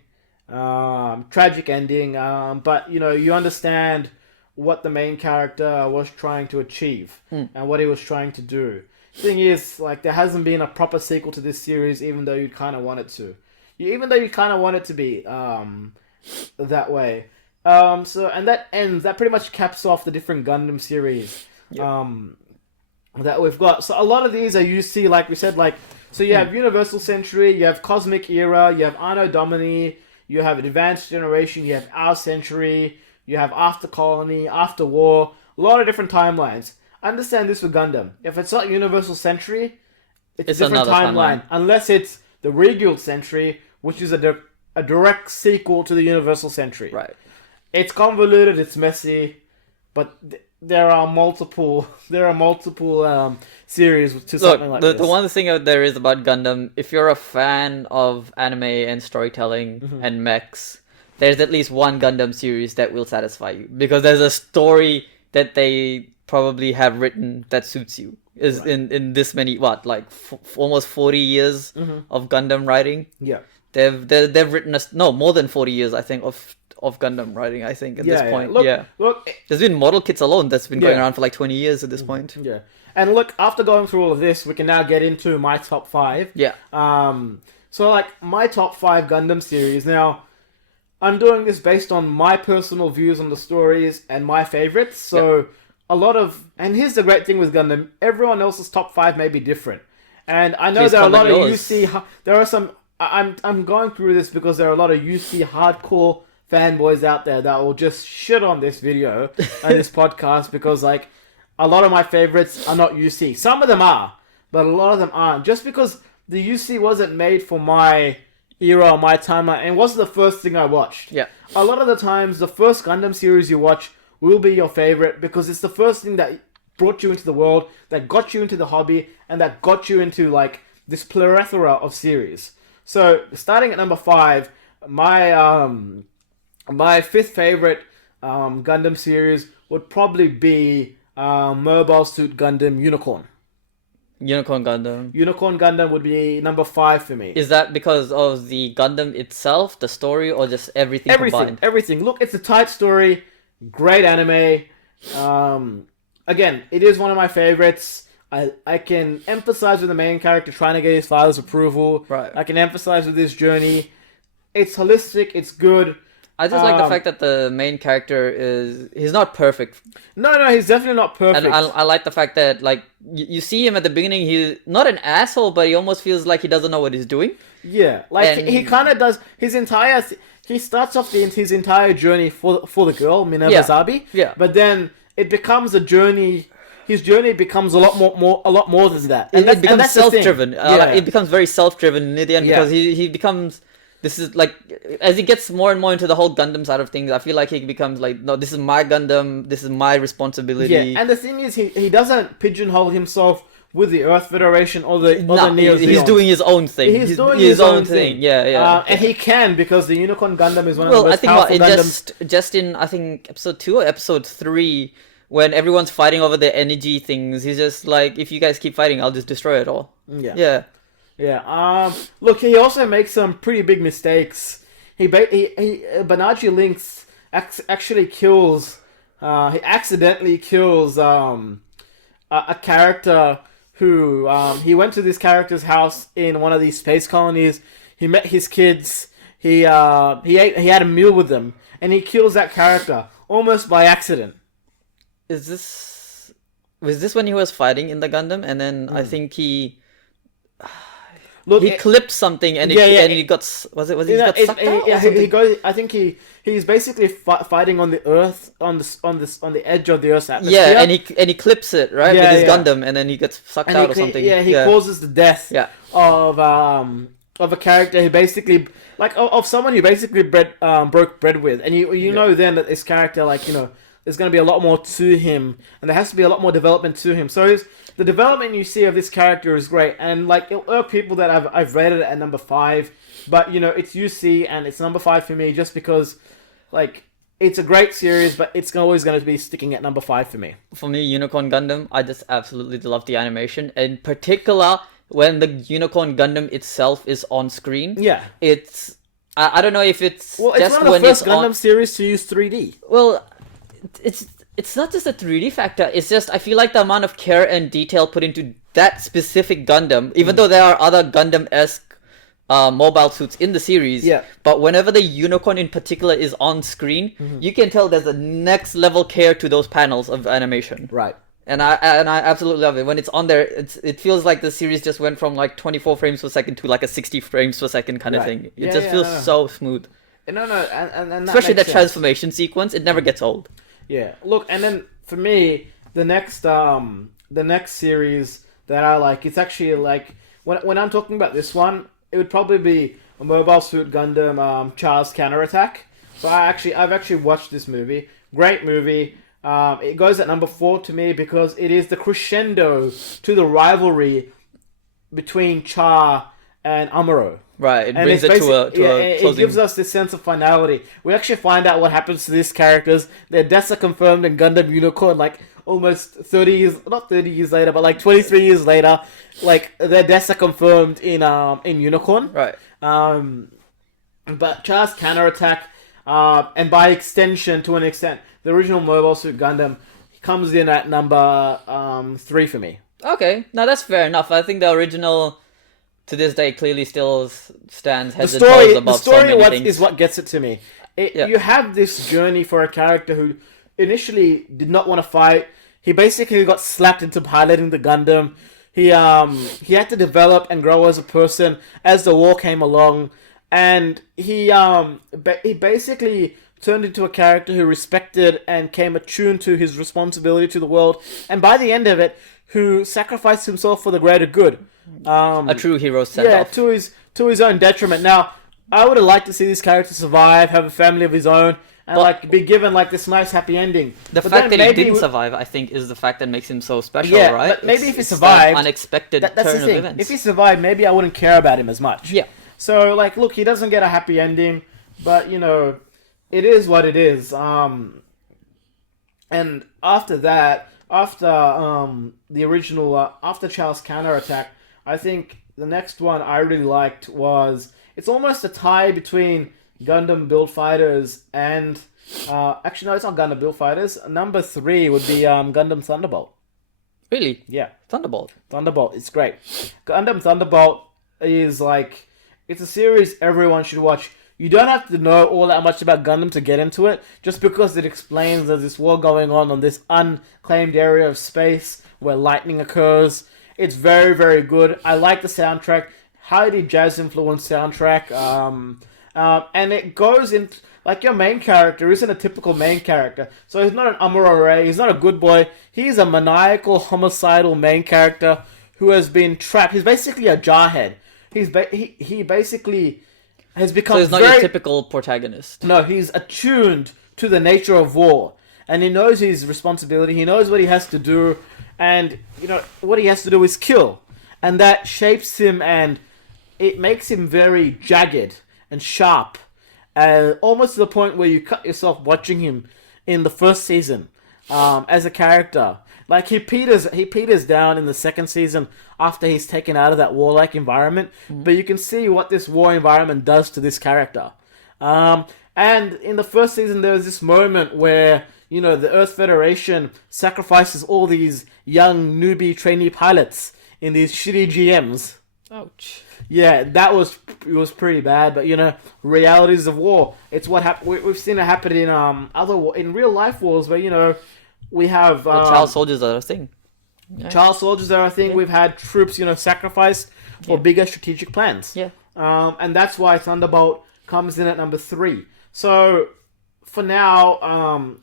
Tragic ending. But, you understand what the main character was trying to achieve and what he was trying to do. Thing is, there hasn't been a proper sequel to this series, even though you kind of want it to. Even though you kind of want it to be that way. And that pretty much caps off the different Gundam series that we've got. So a lot of these are UC, like we said, so you have Universal Century, you have Cosmic Era, you have Anno Domini, you have Advanced Generation, you have Our Century, you have After Colony, After War, a lot of different timelines. Understand this with Gundam. If it's not Universal Century, it's a different timeline. Unless it's the Reguiled Century, which is a direct sequel to the Universal Century. Right. It's convoluted, it's messy, but there are multiple series to something like this. The one thing out there is about Gundam, if you're a fan of anime and storytelling and mechs, there's at least one Gundam series that will satisfy you. Because there's a story that they probably have written that suits you. In this many, almost 40 years of Gundam writing. Yeah. They've written more than 40 years, I think, of Gundam writing, I think, at this point. Look, there's been model kits alone that's been going around for 20 years at this point. Yeah. And look, after going through all of this, we can now get into my top 5. Yeah. So my top 5 Gundam series. Now, I'm doing this based on my personal views on the stories and my favorites. So, and here's the great thing with Gundam, everyone else's top 5 may be different. And I know there are a lot of UC, there are some, I'm going through this because there are a lot of UC hardcore fanboys out there that will just shit on this video and this podcast because a lot of my favorites are not UC. Some of them are, but a lot of them aren't. Just because the UC wasn't made for my era or my timeline and wasn't the first thing I watched. Yeah. A lot of the times, the first Gundam series you watch will be your favorite because it's the first thing that brought you into the world, that got you into the hobby, and that got you into like this plethora of series. So starting at number 5, my fifth favorite Gundam series would probably be Mobile Suit Gundam Unicorn. Unicorn Gundam. Unicorn Gundam would be number 5 for me. Is that because of the Gundam itself, the story, or just everything combined? Everything. Look, it's a tight story, great anime. Again, it is one of my favorites. I can empathize with the main character trying to get his father's approval. Right. I can empathize with his journey. It's holistic. It's good. I just like the fact that the main character he's not perfect. No, he's definitely not perfect. And I like the fact that like you see him at the beginning, he's not an asshole, but he almost feels like he doesn't know what he's doing. Yeah, like he kind of does his entire. He starts off his entire journey for the girl Minerva Zabi. Yeah. But then it becomes a journey. His journey becomes a lot more than that. And it becomes self-driven. Yeah. It becomes very self-driven in the end because he becomes. This is like, as he gets more and more into the whole Gundam side of things, I feel like he becomes like, no, this is my Gundam, this is my responsibility. Yeah, and the thing is, he doesn't pigeonhole himself with the Earth Federation or the Neo he's doing his own thing. He's doing his own thing. Yeah. And he can because the Unicorn Gundam is one of the most powerful Gundams. Just in, I think, episode 2 or episode 3, when everyone's fighting over the energy things, he's just like, if you guys keep fighting, I'll just destroy it all. Yeah. Look, he also makes some pretty big mistakes. Banaji Lynx actually kills. He accidentally kills a character who he went to this character's house in one of these space colonies. He met his kids. He had a meal with them, and he kills that character almost by accident. Was this when he was fighting in the Gundam, and then I think he clipped something and he got sucked out? I think he's basically fighting on the Earth on the edge of the Earth's atmosphere. Yeah, and he clips it with his Gundam, and then he gets sucked out or something. Yeah, he causes the death of a character who basically of someone who basically broke bread with, and you know then that this character there's going to be a lot more to him, and there has to be a lot more development to him. So the development you see of this character is great, and it'll irk people that I've rated it at number 5, but it's UC and it's number 5 for me just because it's a great series, but it's always going to be sticking at number 5 for me. For me, Unicorn Gundam, I just absolutely love the animation, in particular when the Unicorn Gundam itself is on screen. Yeah, it's I don't know if it's just one of the first Gundam series to use 3D. Well, it's not just a 3D factor. It's just I feel like the amount of care and detail put into that specific Gundam, even though there are other Gundam-esque mobile suits in the series. Yeah. But whenever the Unicorn in particular is on screen, you can tell there's a next level care to those panels of animation. Right. And I absolutely love it when it's on there. It feels like the series just went from 24 frames per second to a 60 frames per second kind of thing. It just feels so smooth. No, and especially that transformation sequence. It never gets old. Yeah, look, and then for me, the next series that I like, it's actually when I'm talking about this one, it would probably be a Mobile Suit Gundam Char's Counterattack. So I've actually watched this movie. Great movie. It goes at number 4 to me because it is the crescendo to the rivalry between Char and Amuro. Right, it brings it to a closing. It gives us this sense of finality. We actually find out what happens to these characters. Their deaths are confirmed in Gundam Unicorn, almost 30 years, not 30 years later, but 23 years later. Their deaths are confirmed in Unicorn. Right. But Char's Counterattack, and by extension, to an extent, the original Mobile Suit Gundam comes in at number 3 for me. Okay, now that's fair enough. I think the original, to this day, clearly still stands heads and toes above so many things. Is what gets it to me. You have this journey for a character who initially did not want to fight. He basically got slapped into piloting the Gundam. He had to develop and grow as a person as the war came along, and he basically turned into a character who respected and came attuned to his responsibility to the world, and by the end of it, who sacrificed himself for the greater good. A true hero send-off. To his own detriment. Now, I would have liked to see this character survive, have a family of his own, and But- like be given like this nice happy ending. The But fact then that he maybe didn't survive, I think, is the fact that makes him so special, Yeah, right? but maybe if he It's that survived, unexpected that's turn the of thing. events. If he survived, maybe I wouldn't care about him as much. Yeah. So like, look, he doesn't get a happy ending, but it is what it is. And after that, after the original, after Charles' counterattack, I think the next one I really liked was it's almost a tie between Gundam Build Fighters and actually no, it's not Gundam Build Fighters. Number 3 would be Gundam Thunderbolt. Really? Yeah, Thunderbolt. Thunderbolt. It's great. Gundam Thunderbolt is like it's a series everyone should watch. You don't have to know all that much about Gundam to get into it, just because it explains there's this war going on this unclaimed area of space where lightning occurs. It's very, very good. I like the soundtrack. Highly jazz-influenced soundtrack. And it goes in... Like, your main character isn't a typical main character. So he's not an Amuro. He's not a good boy. He's a maniacal, homicidal main character who has been trapped. He's basically a jarhead. He basically... has become So he's not your typical protagonist. No, he's attuned to the nature of war. And he knows his responsibility. He knows what he has to do. And, what he has to do is kill. And that shapes him and it makes him very jagged and sharp. Almost to the point where you cut yourself watching him in the first season as a character. Like, he peters down in the second season after he's taken out of that warlike environment. But you can see what this war environment does to this character. And in the first season, there was this moment where, the Earth Federation sacrifices all these young newbie trainee pilots in these shitty GMs. Ouch. Yeah, it was pretty bad, but realities of war. It's what we've seen it happen in in real life wars where we have Child soldiers are a thing. Yeah. child soldiers are a thing. Yeah. We've had troops sacrificed for bigger strategic plans. Yeah. And that's why Thunderbolt comes in at number 3. So for now,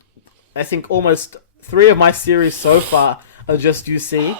I think almost 3 of my series so far are just UC.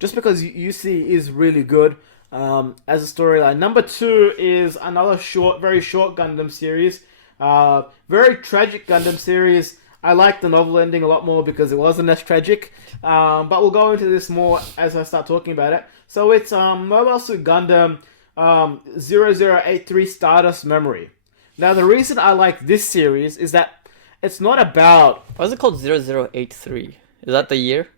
Just because UC is really good as a storyline. Number 2 is another very short Gundam series. Very tragic Gundam series. I like the novel ending a lot more because it wasn't as tragic. But we'll go into this more as I start talking about it. So it's Mobile Suit Gundam 0083 Stardust Memory. Now the reason I like this series is that it's not about... Why is it called 0083? Is that the year?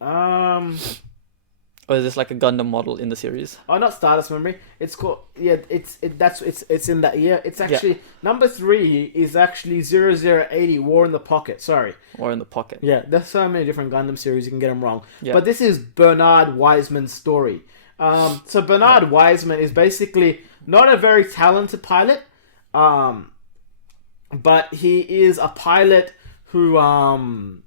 Or is this like a Gundam model in the series? Oh, not Stardust Memory. It's called... Yeah, it's in that year. It's actually... Number 3 is actually 0080 War in the Pocket. Sorry. Or in the pocket? Yeah, there's so many different Gundam series, you can get them wrong. Yeah. But this is Bernard Wiseman's story. So Bernard Wiseman is basically not a very talented pilot, but he is a pilot who's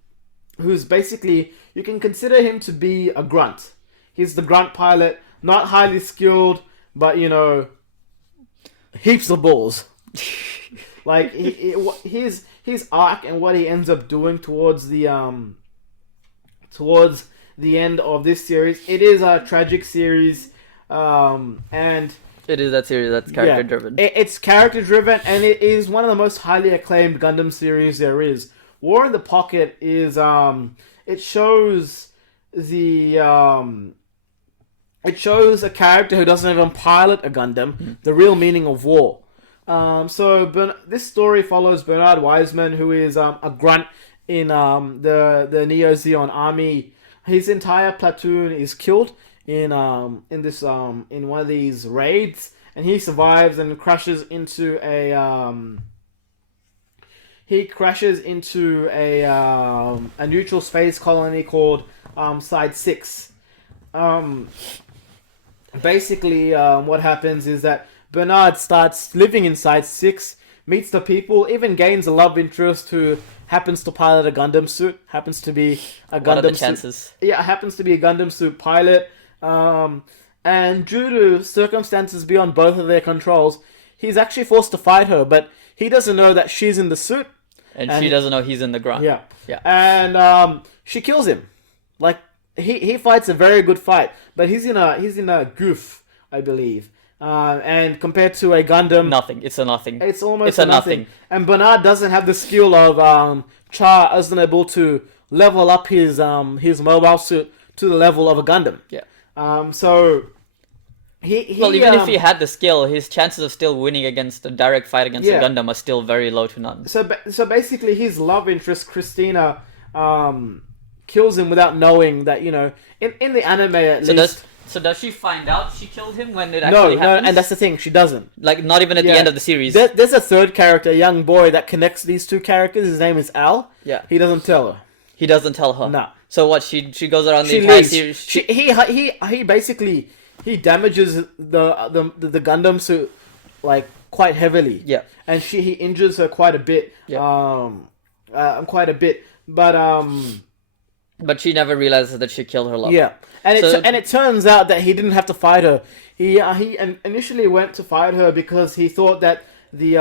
basically... You can consider him to be a grunt. He's the grunt pilot, not highly skilled, but heaps of balls. Like his arc and what he ends up doing towards the end of this series. It is a tragic series, and It is that series that's character driven. It's character driven, and it is one of the most highly acclaimed Gundam series there is. War in the Pocket is it shows a character who doesn't even pilot a Gundam, the real meaning of war. This story follows Bernard Wiseman, who is a grunt in the Neo Zeon army. His entire platoon is killed in one of these raids, and he survives and crashes into a neutral space colony called Side 6. Basically, what happens is that Bernard starts living in Side 6, meets the people, even gains a love interest who happens to pilot a Gundam suit, happens to be a Gundam What are the suit. chances? Yeah, happens to be a Gundam suit pilot. And due to circumstances beyond both of their controls, he's actually forced to fight her, but he doesn't know that she's in the suit. And she doesn't know he's in the grunt. Yeah. Yeah. And she kills him. Like he fights a very good fight, but he's in a goof, I believe. and compared to a Gundam, Nothing. It's a nothing. it's almost It's a nothing. nothing. And Bernard doesn't have the skill of Char isn't able to level up his mobile suit to the level of a Gundam. Yeah. So he Well, even if he had the skill, his chances of still winning against a direct fight against Yeah. a Gundam are still very low to none. so basically his love interest Christina kills him without knowing that, in the anime at least. So does she find out she killed him when it No, actually happens? and that's the thing, she doesn't. like not even at the Yeah. end of the series. There's a third character, a young boy that connects these two characters. His name is Al. Yeah. He doesn't tell her. He doesn't tell her. No. So what? She goes around the She entire leaves. series. He basically he damages the Gundam suit like quite heavily. Yeah. And he injures her quite a bit. Yeah. Quite a bit. But she never realizes that she killed her lover. Yeah, and So- it turns out that he didn't have to fight her. He initially went to fight her because he thought that the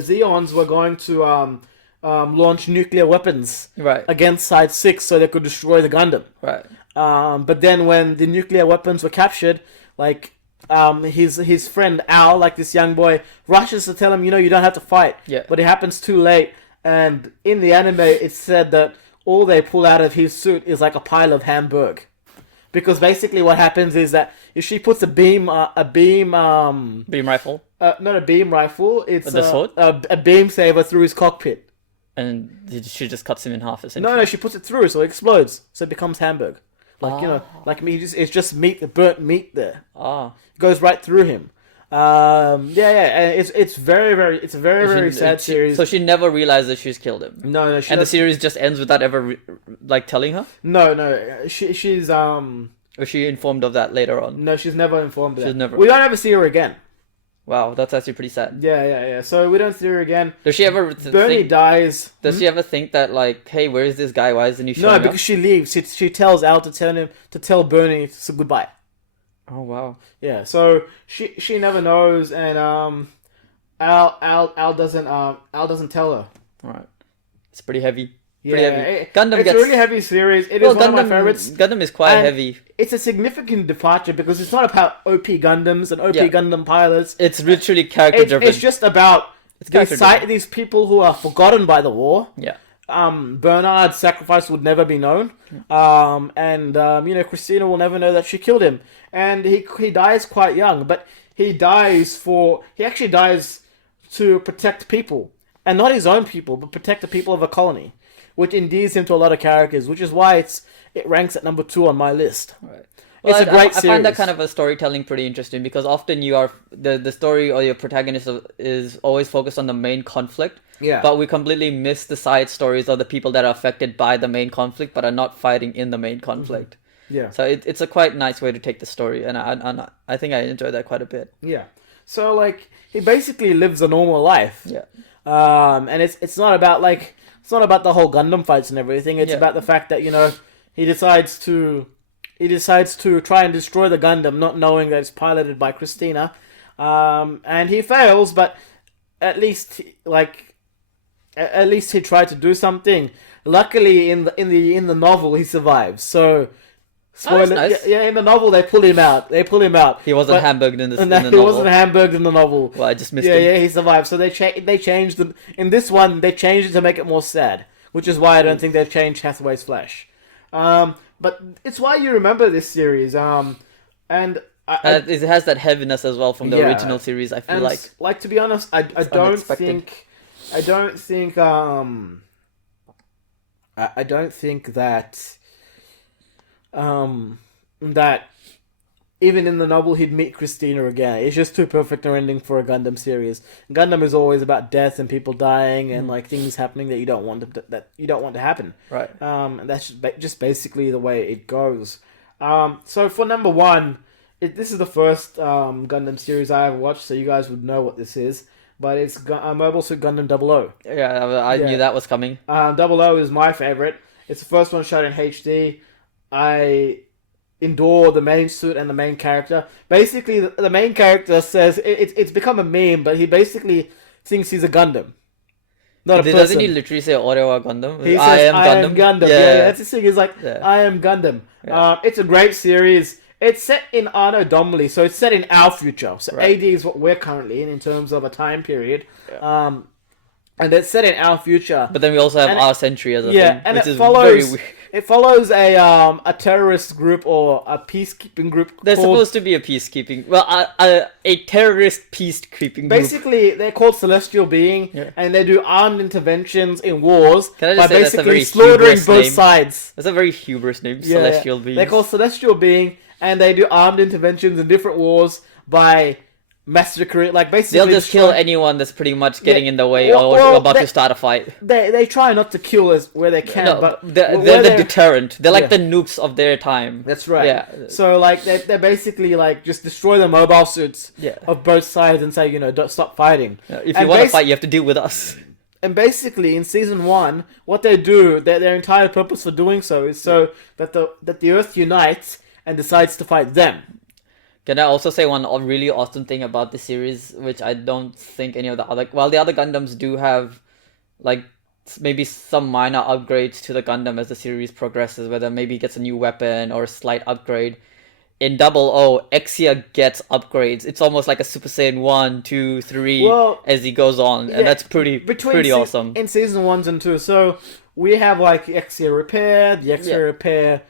Zeons were going to launch nuclear weapons Right. against Side 6 so they could destroy the Gundam. Right. But then when the nuclear weapons were captured, his friend Al, like this young boy, rushes to tell him, you don't have to fight. Yeah. But it happens too late. And in the anime, it's said that all they pull out of his suit is like a pile of Hamburg. Because basically what happens is that if she puts Beam rifle. not a beam rifle, it's The sword? a beam saber through his cockpit. And she just cuts him in half, essentially. No, she puts it through, so it explodes. So it becomes Hamburg. Like meat, it's just meat, the burnt meat there. Ah. It goes right through him. And it's a very sad series. So she never realizes she's killed him. No, And the series just ends without ever telling her? No, she's Or is she informed of that later on? no, she's never informed of that. She's never- We don't ever see her again. Wow, that's actually pretty sad. Yeah. So we don't see her again. Does she ever Bernie think? dies. Does she ever think that hey, where is this guy? Why isn't he showing No, up? because she leaves. She tells Al to tell Bernie goodbye. Oh wow. Yeah, so she never knows, and Al doesn't tell her. All right. It's pretty heavy. Yeah, Pretty heavy. it's Gundam a gets really heavy series. It is one of my favorites. Gundam is quite And heavy. It's a significant departure because it's not about OP Gundams and OP Yeah. Gundam pilots. It's literally character driven. It's just about character-driven. these people who are forgotten by the war. Yeah. Bernard's sacrifice would never be known. Christina will never know that she killed him. And he dies quite young, but he actually dies to protect people. And not his own people, but protect the people of a colony. Which endears him to a lot of characters, which is why it ranks at number 2 on my list. Right. It's a great I find that series. kind of a storytelling pretty interesting because often you are the story or your protagonist is always focused on the main conflict. Yeah. But we completely miss the side stories of the people that are affected by the main conflict but are not fighting in the main conflict. Yeah. So it's a quite nice way to take the story, and I think I enjoy that quite a bit. Yeah. So he basically lives a normal life. Yeah. And it's not about the whole Gundam fights and everything. It's Yeah. about the fact that he decides to try and destroy the Gundam, not knowing that it's piloted by Christina. And he fails, but at least he tried to do something. Luckily, in the novel, he survives. So. Spoiler, nice. Yeah, in the novel they pull him out. He wasn't hamburged in the he novel. wasn't hamburged in the novel. Well, I just missed Yeah, him. yeah, he survived. So they changed the in this one. They changed it to make it more sad, which is why I don't think they've changed Hathaway's flesh. But it's why you remember this series. And It has that heaviness as well from the Yeah. original series. I feel like to be honest, I don't unexpected. I don't think that that even in the novel he'd meet Christina again. It's just too perfect an ending for a Gundam series. Gundam is always about death and people dying and things happening that you don't want to happen. Right. And that's just basically the way it goes. So for number 1, this is the first Gundam series I ever watched, so you guys would know what this is. But it's Mobile Suit Gundam 00. Yeah, I knew that was coming. 00 is my favorite. It's the first one shot in HD. I adore the main suit and the main character. Basically, the main character says it's become a meme, but he basically thinks he's a Gundam, not a person. Doesn't he literally say Orewa Gundam? He I says, am Gundam. Yeah, that's his thing. He's like, Yeah. I am Gundam. Yeah. It's a great series. It's set in Anno Domini, so it's set in our future. So Right. AD is what we're currently in terms of a time period. Yeah. And it's set in our future. But then we also have And our century as a yeah, thing, and which it is follows very weird. it follows a terrorist group or a peacekeeping group. They're called, supposed to be a peacekeeping, well, a terrorist peacekeeping group. basically they're called Celestial Being, Yeah. and they do armed interventions in wars Can I by just say that's a basically very slaughtering hubris both name? sides. That's a very hubris name, Yeah, Celestial Beings. They're called Celestial Being, and they do armed interventions in different wars by massacring, like basically They'll just kill destroy- anyone that's pretty much getting Yeah. in the way Well, or well, about they- to start a fight. They try not to kill as where they can, No, but they're where the deterrent. They're like Yeah. the nukes of their time. That's right. Yeah. So like they basically like just destroy the mobile suits Yeah. of both sides and say, don't stop fighting. If you And want to basi- fight, you have to deal with us. And basically in season 1, what they do, their entire purpose for doing so is so that the Earth unites and decides to fight them. Can I also say one really awesome thing about the series, which I don't think any of the other... Well, the other Gundams do have, like, maybe some minor upgrades to the Gundam as the series progresses, whether maybe it gets a new weapon or a slight upgrade. In Double O, Exia gets upgrades. It's almost like a Super Saiyan 1, 2, 3 Well, as he goes on, yeah, and that's pretty awesome. In season 1 and 2. So we have like Exia Repair, the Exia Yeah. Repair,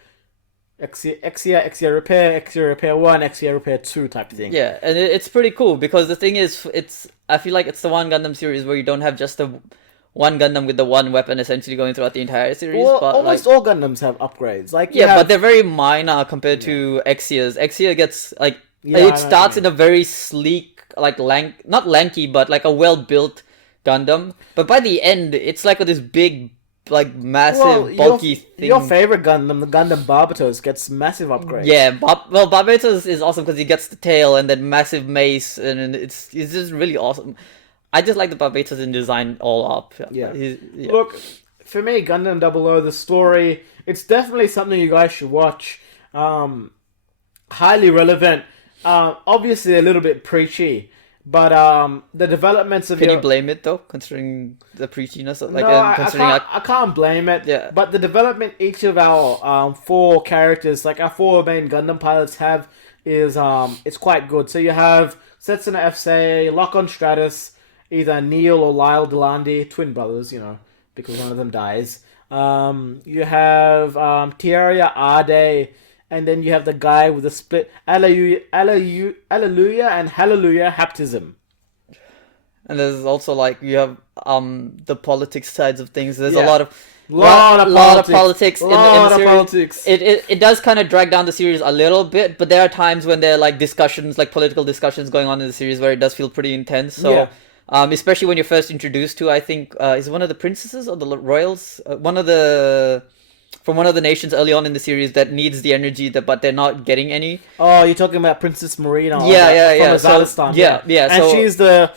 Exia Repair 1, Exia Repair 2 type thing. Yeah, and it's pretty cool because the thing is, I feel like it's the one Gundam series where you don't have just the one Gundam with the one weapon essentially going throughout the entire series. Well, but almost like, all Gundams have upgrades. Like you yeah, have- but they're very minor compared to Exia's. Exia gets like Yeah, I know it what starts you in a very sleek, like not lanky, but like a well built Gundam. But by the end, it's like this big, like massive, bulky thing. Your favorite Gundam, the Gundam Barbatos, gets massive upgrades. Yeah, Barbatos is awesome because he gets the tail and then massive mace, and it's just really awesome. I just like the Barbatos in design all up. Yeah. Yeah. Look, for me, Gundam 00, the story, it's definitely something you guys should watch. Highly relevant. Obviously a little bit preachy, but the developments of Can your... you blame it though, considering the preachiness? Like, No, considering I can't blame it. Yeah. But the development each of our 4 characters, like our 4 main Gundam pilots have, is it's quite good. So you have Setsuna Fsei, Lock-on Stratus, either Neil or Lyle Delandi, twin brothers, because one of them dies. You have Tierra Ade, and then you have the guy with the split Alleluia and Hallelujah Haptism. And there's also like you have the politics sides of things. There's Yeah. a lot of politics in the series. Politics. It does kind of drag down the series a little bit, but there are times when there are like discussions, like political discussions going on in the series where it does feel pretty intense. So Yeah. especially when you're first introduced to, I think is it one of the princesses or the royals, from one of the nations early on in the series that needs the energy but they're not getting any. Oh, you're talking about Princess Marina. Yeah. From Afghanistan. Yeah. And So she's the,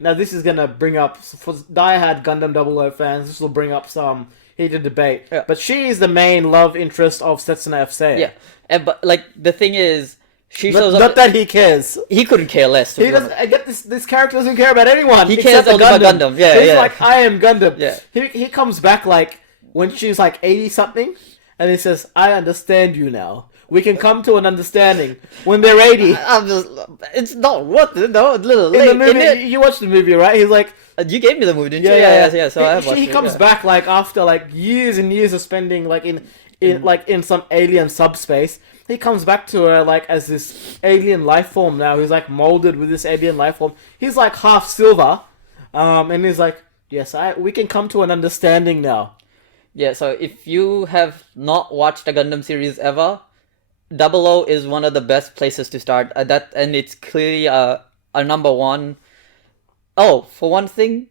now this is going to bring up, for diehard Gundam 00 fans, this will bring up some heated debate. Yeah. But she is the main love interest of Setsuna Fsei. yeah, but like the thing is, she shows Not up. that he cares. He couldn't care less. To He be doesn't. honest. I get this character doesn't care about anyone. He except cares the only about Gundam. Yeah, He's yeah. like, I am Gundam. Yeah. He comes back like when she's like 80 something, and he says, "I understand you now. We can come to an understanding." When they're 80. I'm just, it's not what no, a little In late. the movie, isn't it? you watched the movie, right? He's like, You gave me the movie, didn't you? Yeah. So I have watched he it, comes yeah. back like after like years and years of spending like in some alien subspace. He comes back to her like as this alien life form now. He's like molded with this alien life form. He's like half silver, and he's like, yes, we can come to an understanding now. Yeah, so if you have not watched a Gundam series ever, Double O is one of the best places to start. And it's clearly a number one. Oh, for one thing,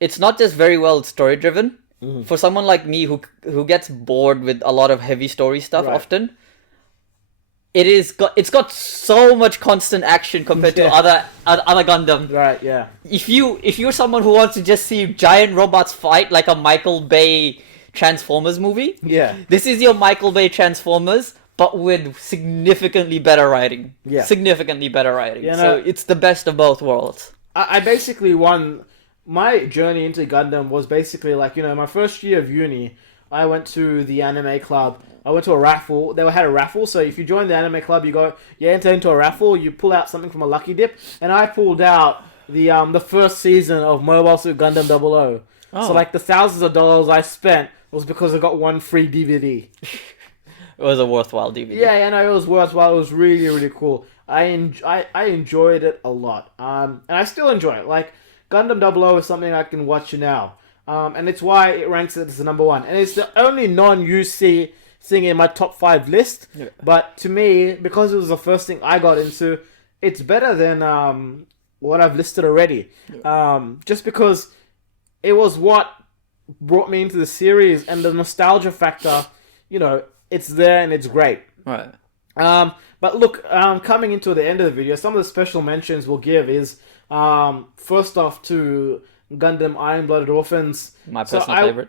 it's not just very well story driven. Mm-hmm. For someone like me who gets bored with a lot of heavy story stuff Right. often, it's got so much constant action compared to Yeah. other Gundam. Right? Yeah. If you're someone who wants to just see giant robots fight like a Michael Bay Transformers movie, Yeah. this is your Michael Bay Transformers, but with significantly better writing. Yeah. Significantly better writing. Yeah, So no- it's the best of both worlds. I basically my journey into Gundam was basically like, my first year of uni, I went to the anime club. I went to a raffle. They had a raffle, so if you join the anime club, you enter into a raffle. You pull out something from a lucky dip, and I pulled out the first season of Mobile Suit Gundam 00. Oh. So like the thousands of dollars I spent was because I got one free DVD. It was a worthwhile DVD. Yeah, no, it was worthwhile. It was really, really cool. I enjoyed it a lot. And I still enjoy it. Like, Gundam 00 is something I can watch now. And it's why it ranks it as the number one. And it's the only non-UC thing in my top 5 list. Yeah. But to me, because it was the first thing I got into, it's better than what I've listed already. Yeah. Just because it was what brought me into the series, and the nostalgia factor, it's there and it's great. Right. But look, coming into the end of the video, some of the special mentions we'll give is, first off, to Gundam Iron-Blooded Orphans. My personal favorite.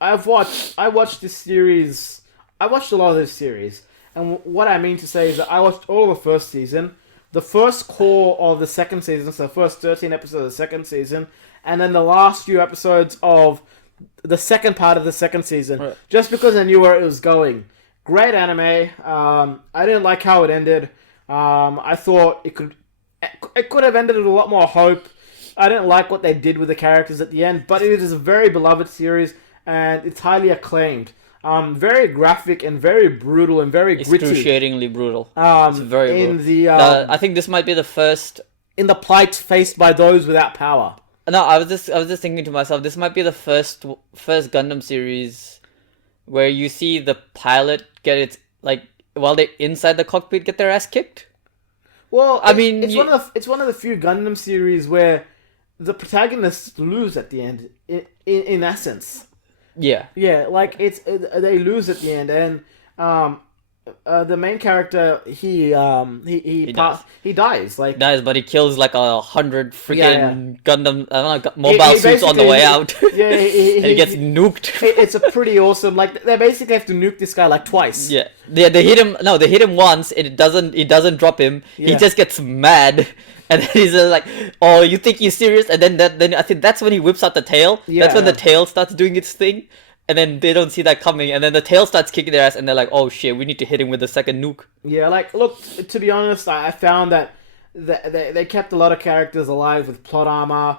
I watched this series. I watched a lot of this series, and what I mean to say is that I watched all of the first season, the first core of the second season, so the first 13 episodes of the second season, and then the last few episodes of the second part of the second season, right. Just because I knew where it was going. Great anime. I didn't like how it ended. I thought it could have ended with a lot more hope. I didn't like what they did with the characters at the end, but it is a very beloved series, and it's highly acclaimed. Very graphic and very brutal and very gritty. Excruciatingly brutal. It's very brutal. I think this might be the first... In the plight faced by those without power. No, I was just thinking to myself, this might be the first Gundam series where you see the pilot get its, like, while they're inside the cockpit, get their ass kicked. Well, it's one of the few Gundam series where the protagonists lose at the end. In essence. Yeah. Yeah, like they lose at the end, and the main character he dies. Like, dies, but he kills like 100 freaking Yeah. Gundam mobile suits on the way out. Yeah, and he gets nuked. It's a pretty awesome. Like, they basically have to nuke this guy like twice. Yeah, they hit him. No, they hit him once. It doesn't drop him. Yeah. He just gets mad, and then he's like, "Oh, you think you're serious?" And then I think that's when he whips out the tail. That's when the tail starts doing its thing. And then they don't see that coming, and then the tail starts kicking their ass, and they're like, "Oh shit, we need to hit him with the second nuke." Yeah, like, look, to be honest, I found that they kept a lot of characters alive with plot armor.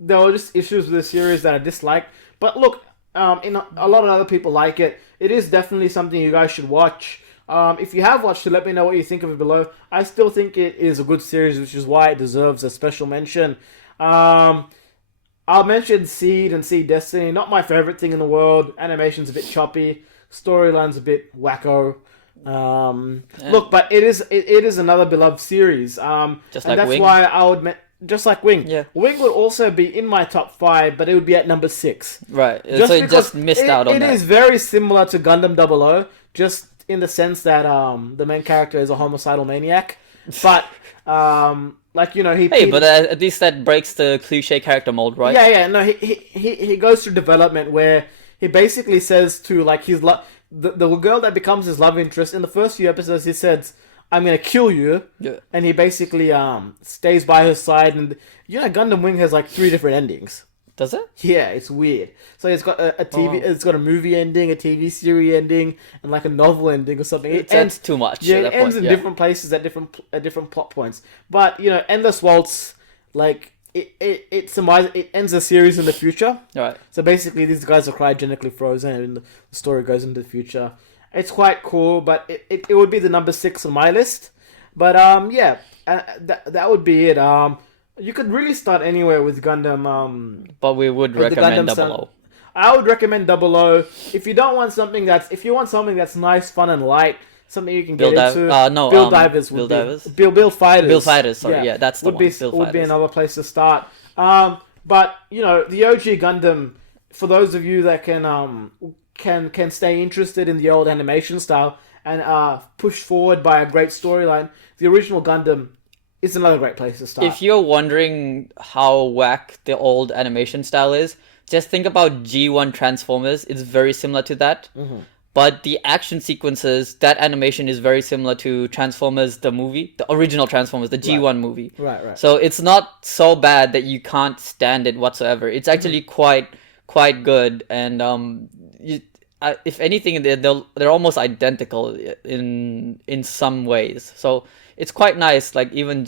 There were just issues with the series that I disliked. But look, a lot of other people like it. It is definitely something you guys should watch. If you have watched it, let me know what you think of it below. I still think it is a good series, which is why it deserves a special mention. I'll mention Seed and Seed Destiny. Not my favorite thing in the world. Animation's a bit choppy. Storyline's a bit wacko. Look, but it is another beloved series. Just and like that's Wing. why I would just like Wing. Yeah. Wing would also be in my top 5, but it would be at number 6. Right. So it just missed out on that. It is very similar to Gundam 00, just in the sense that the main character is a homicidal maniac. But like, but at least that breaks the cliche character mold, right? Yeah. No, he goes through development where he basically says to, like, his the girl that becomes his love interest in the first few episodes, he says, "I'm gonna kill you." Yeah. And he basically stays by her side, and Gundam Wing has like 3 different endings. Does it? Yeah, it's weird. So it's got a TV, Oh. it's got a movie ending, a TV series ending, and like a novel ending or something. It That's ends too much. Yeah, at it that ends point, in different places at different plot points. But Endless Waltz, like it ends the series in the future. Right. So basically, these guys are cryogenically frozen, and the story goes into the future. It's quite cool, but it would be the number 6 on my list. But that would be it. You could really start anywhere with Gundam. But we would with the recommend Gundam 00. I would recommend 00 if you want something that's nice, fun, and light. Something you can get into. Build Divers. Build Divers. Build Fighters. Build Fighters. Sorry, yeah, that's the would one. be would be another place to start. But the OG Gundam, for those of you that can stay interested in the old animation style and push forward by a great storyline, the original Gundam is another great place to start. If you're wondering how whack the old animation style is, just think about G1 Transformers. It's very similar to that. Mm-hmm. But the action sequences, that animation is very similar to Transformers, the movie, the original Transformers, the G1 movie. Right. So it's not so bad that you can't stand it whatsoever. It's actually quite quite good, and if anything, they're almost identical in some ways. So it's quite nice. Like even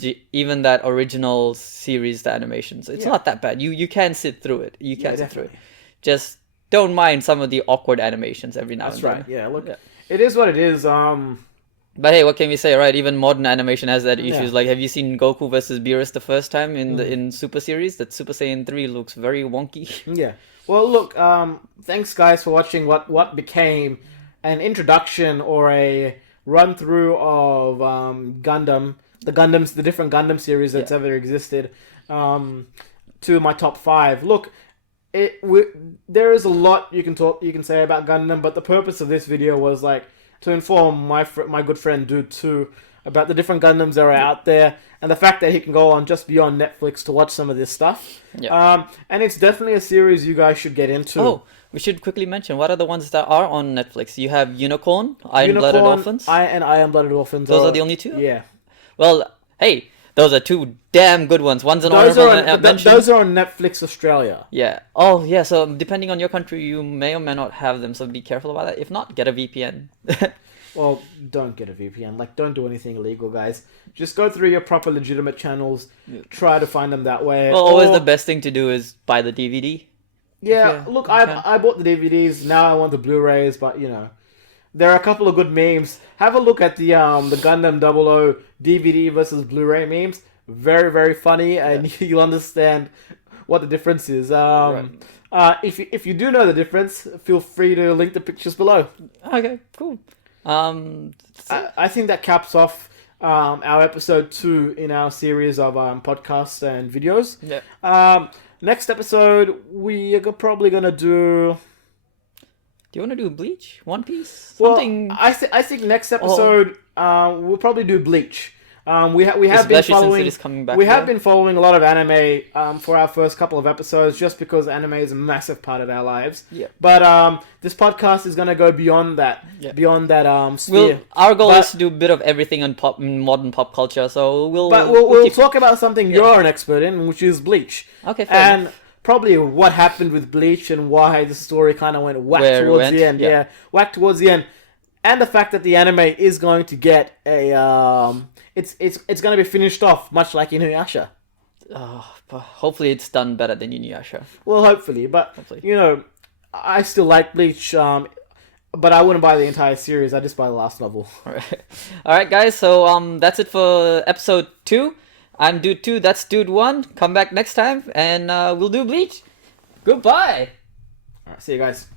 that original series, the animations, it's Yeah. not that bad. You can sit through it. You can Yeah, sit through it. definitely. Just don't mind some of the awkward animations every now That's and right. then. Yeah, look, Yeah. it is what it is. But hey, what can we say, right? Even modern animation has that Yeah. issues. Like, have you seen Goku versus Beerus the first time Mm. in Super Series? That Super Saiyan 3 looks very wonky. Yeah. Well, look. Thanks, guys, for watching what became an introduction or a run through of Gundam, the different Gundam series that's ever existed. To my top 5. Look, there is a lot you can say about Gundam, but the purpose of this video was like to inform my good friend Dude 2 about the different Gundams that are out there, and the fact that he can go on just beyond Netflix to watch some of this stuff. Yeah. And it's definitely a series you guys should get into. Oh, we should quickly mention what are the ones that are on Netflix. You have Unicorn, Iron-Blooded Orphans. Iron-Blooded Orphans. Those are the only two? Yeah. Well, hey, those are two damn good ones. One's an Those honorable are on, mention. those are on Netflix Australia. Yeah. Oh, yeah. So depending on your country, you may or may not have them. So be careful about that. If not, get a VPN. Well, don't get a VPN. Like, don't do anything illegal, guys. Just go through your proper legitimate channels. Try to find them that way. Well, always the best thing to do is buy the DVD. Yeah, you- look, if you can. I bought the DVDs. Now I want the Blu-rays, but you know, there are a couple of good memes. Have a look at the Gundam 00 DVD versus Blu-ray memes. Very, very funny, and you'll understand what the difference is. If you do know the difference, feel free to link the pictures below. Okay, cool. I think that caps off our episode 2 in our series of podcasts and videos. Yeah. Next episode, we are probably gonna do. Do you want to do Bleach? One Piece? Well, Something? I think next episode we'll probably do Bleach. We have been Especially since following. it is coming back We have now. been following a lot of anime for our first couple of episodes, just because anime is a massive part of our lives. Yeah. But this podcast is gonna go beyond that. Yeah. Beyond that sphere. Our goal But- is to do a bit of everything in modern pop culture, so we'll We'll keep... talk about something you're an expert in, which is Bleach. Okay, fair And enough. probably what happened with Bleach and why the story kind of went whack Where it towards went, the end. yeah. Yeah, whack towards the end. And the fact that the anime is going to get a it's going to be finished off much like Inuyasha. But hopefully it's done better than Inuyasha. Well, hopefully, but Hopefully. you know, I still like Bleach. But I wouldn't buy the entire series. I just buy the last novel. Alright, guys, so that's it for episode 2. I'm Dude 2, that's Dude 1. Come back next time, and we'll do Bleach. Goodbye! All right, see you guys.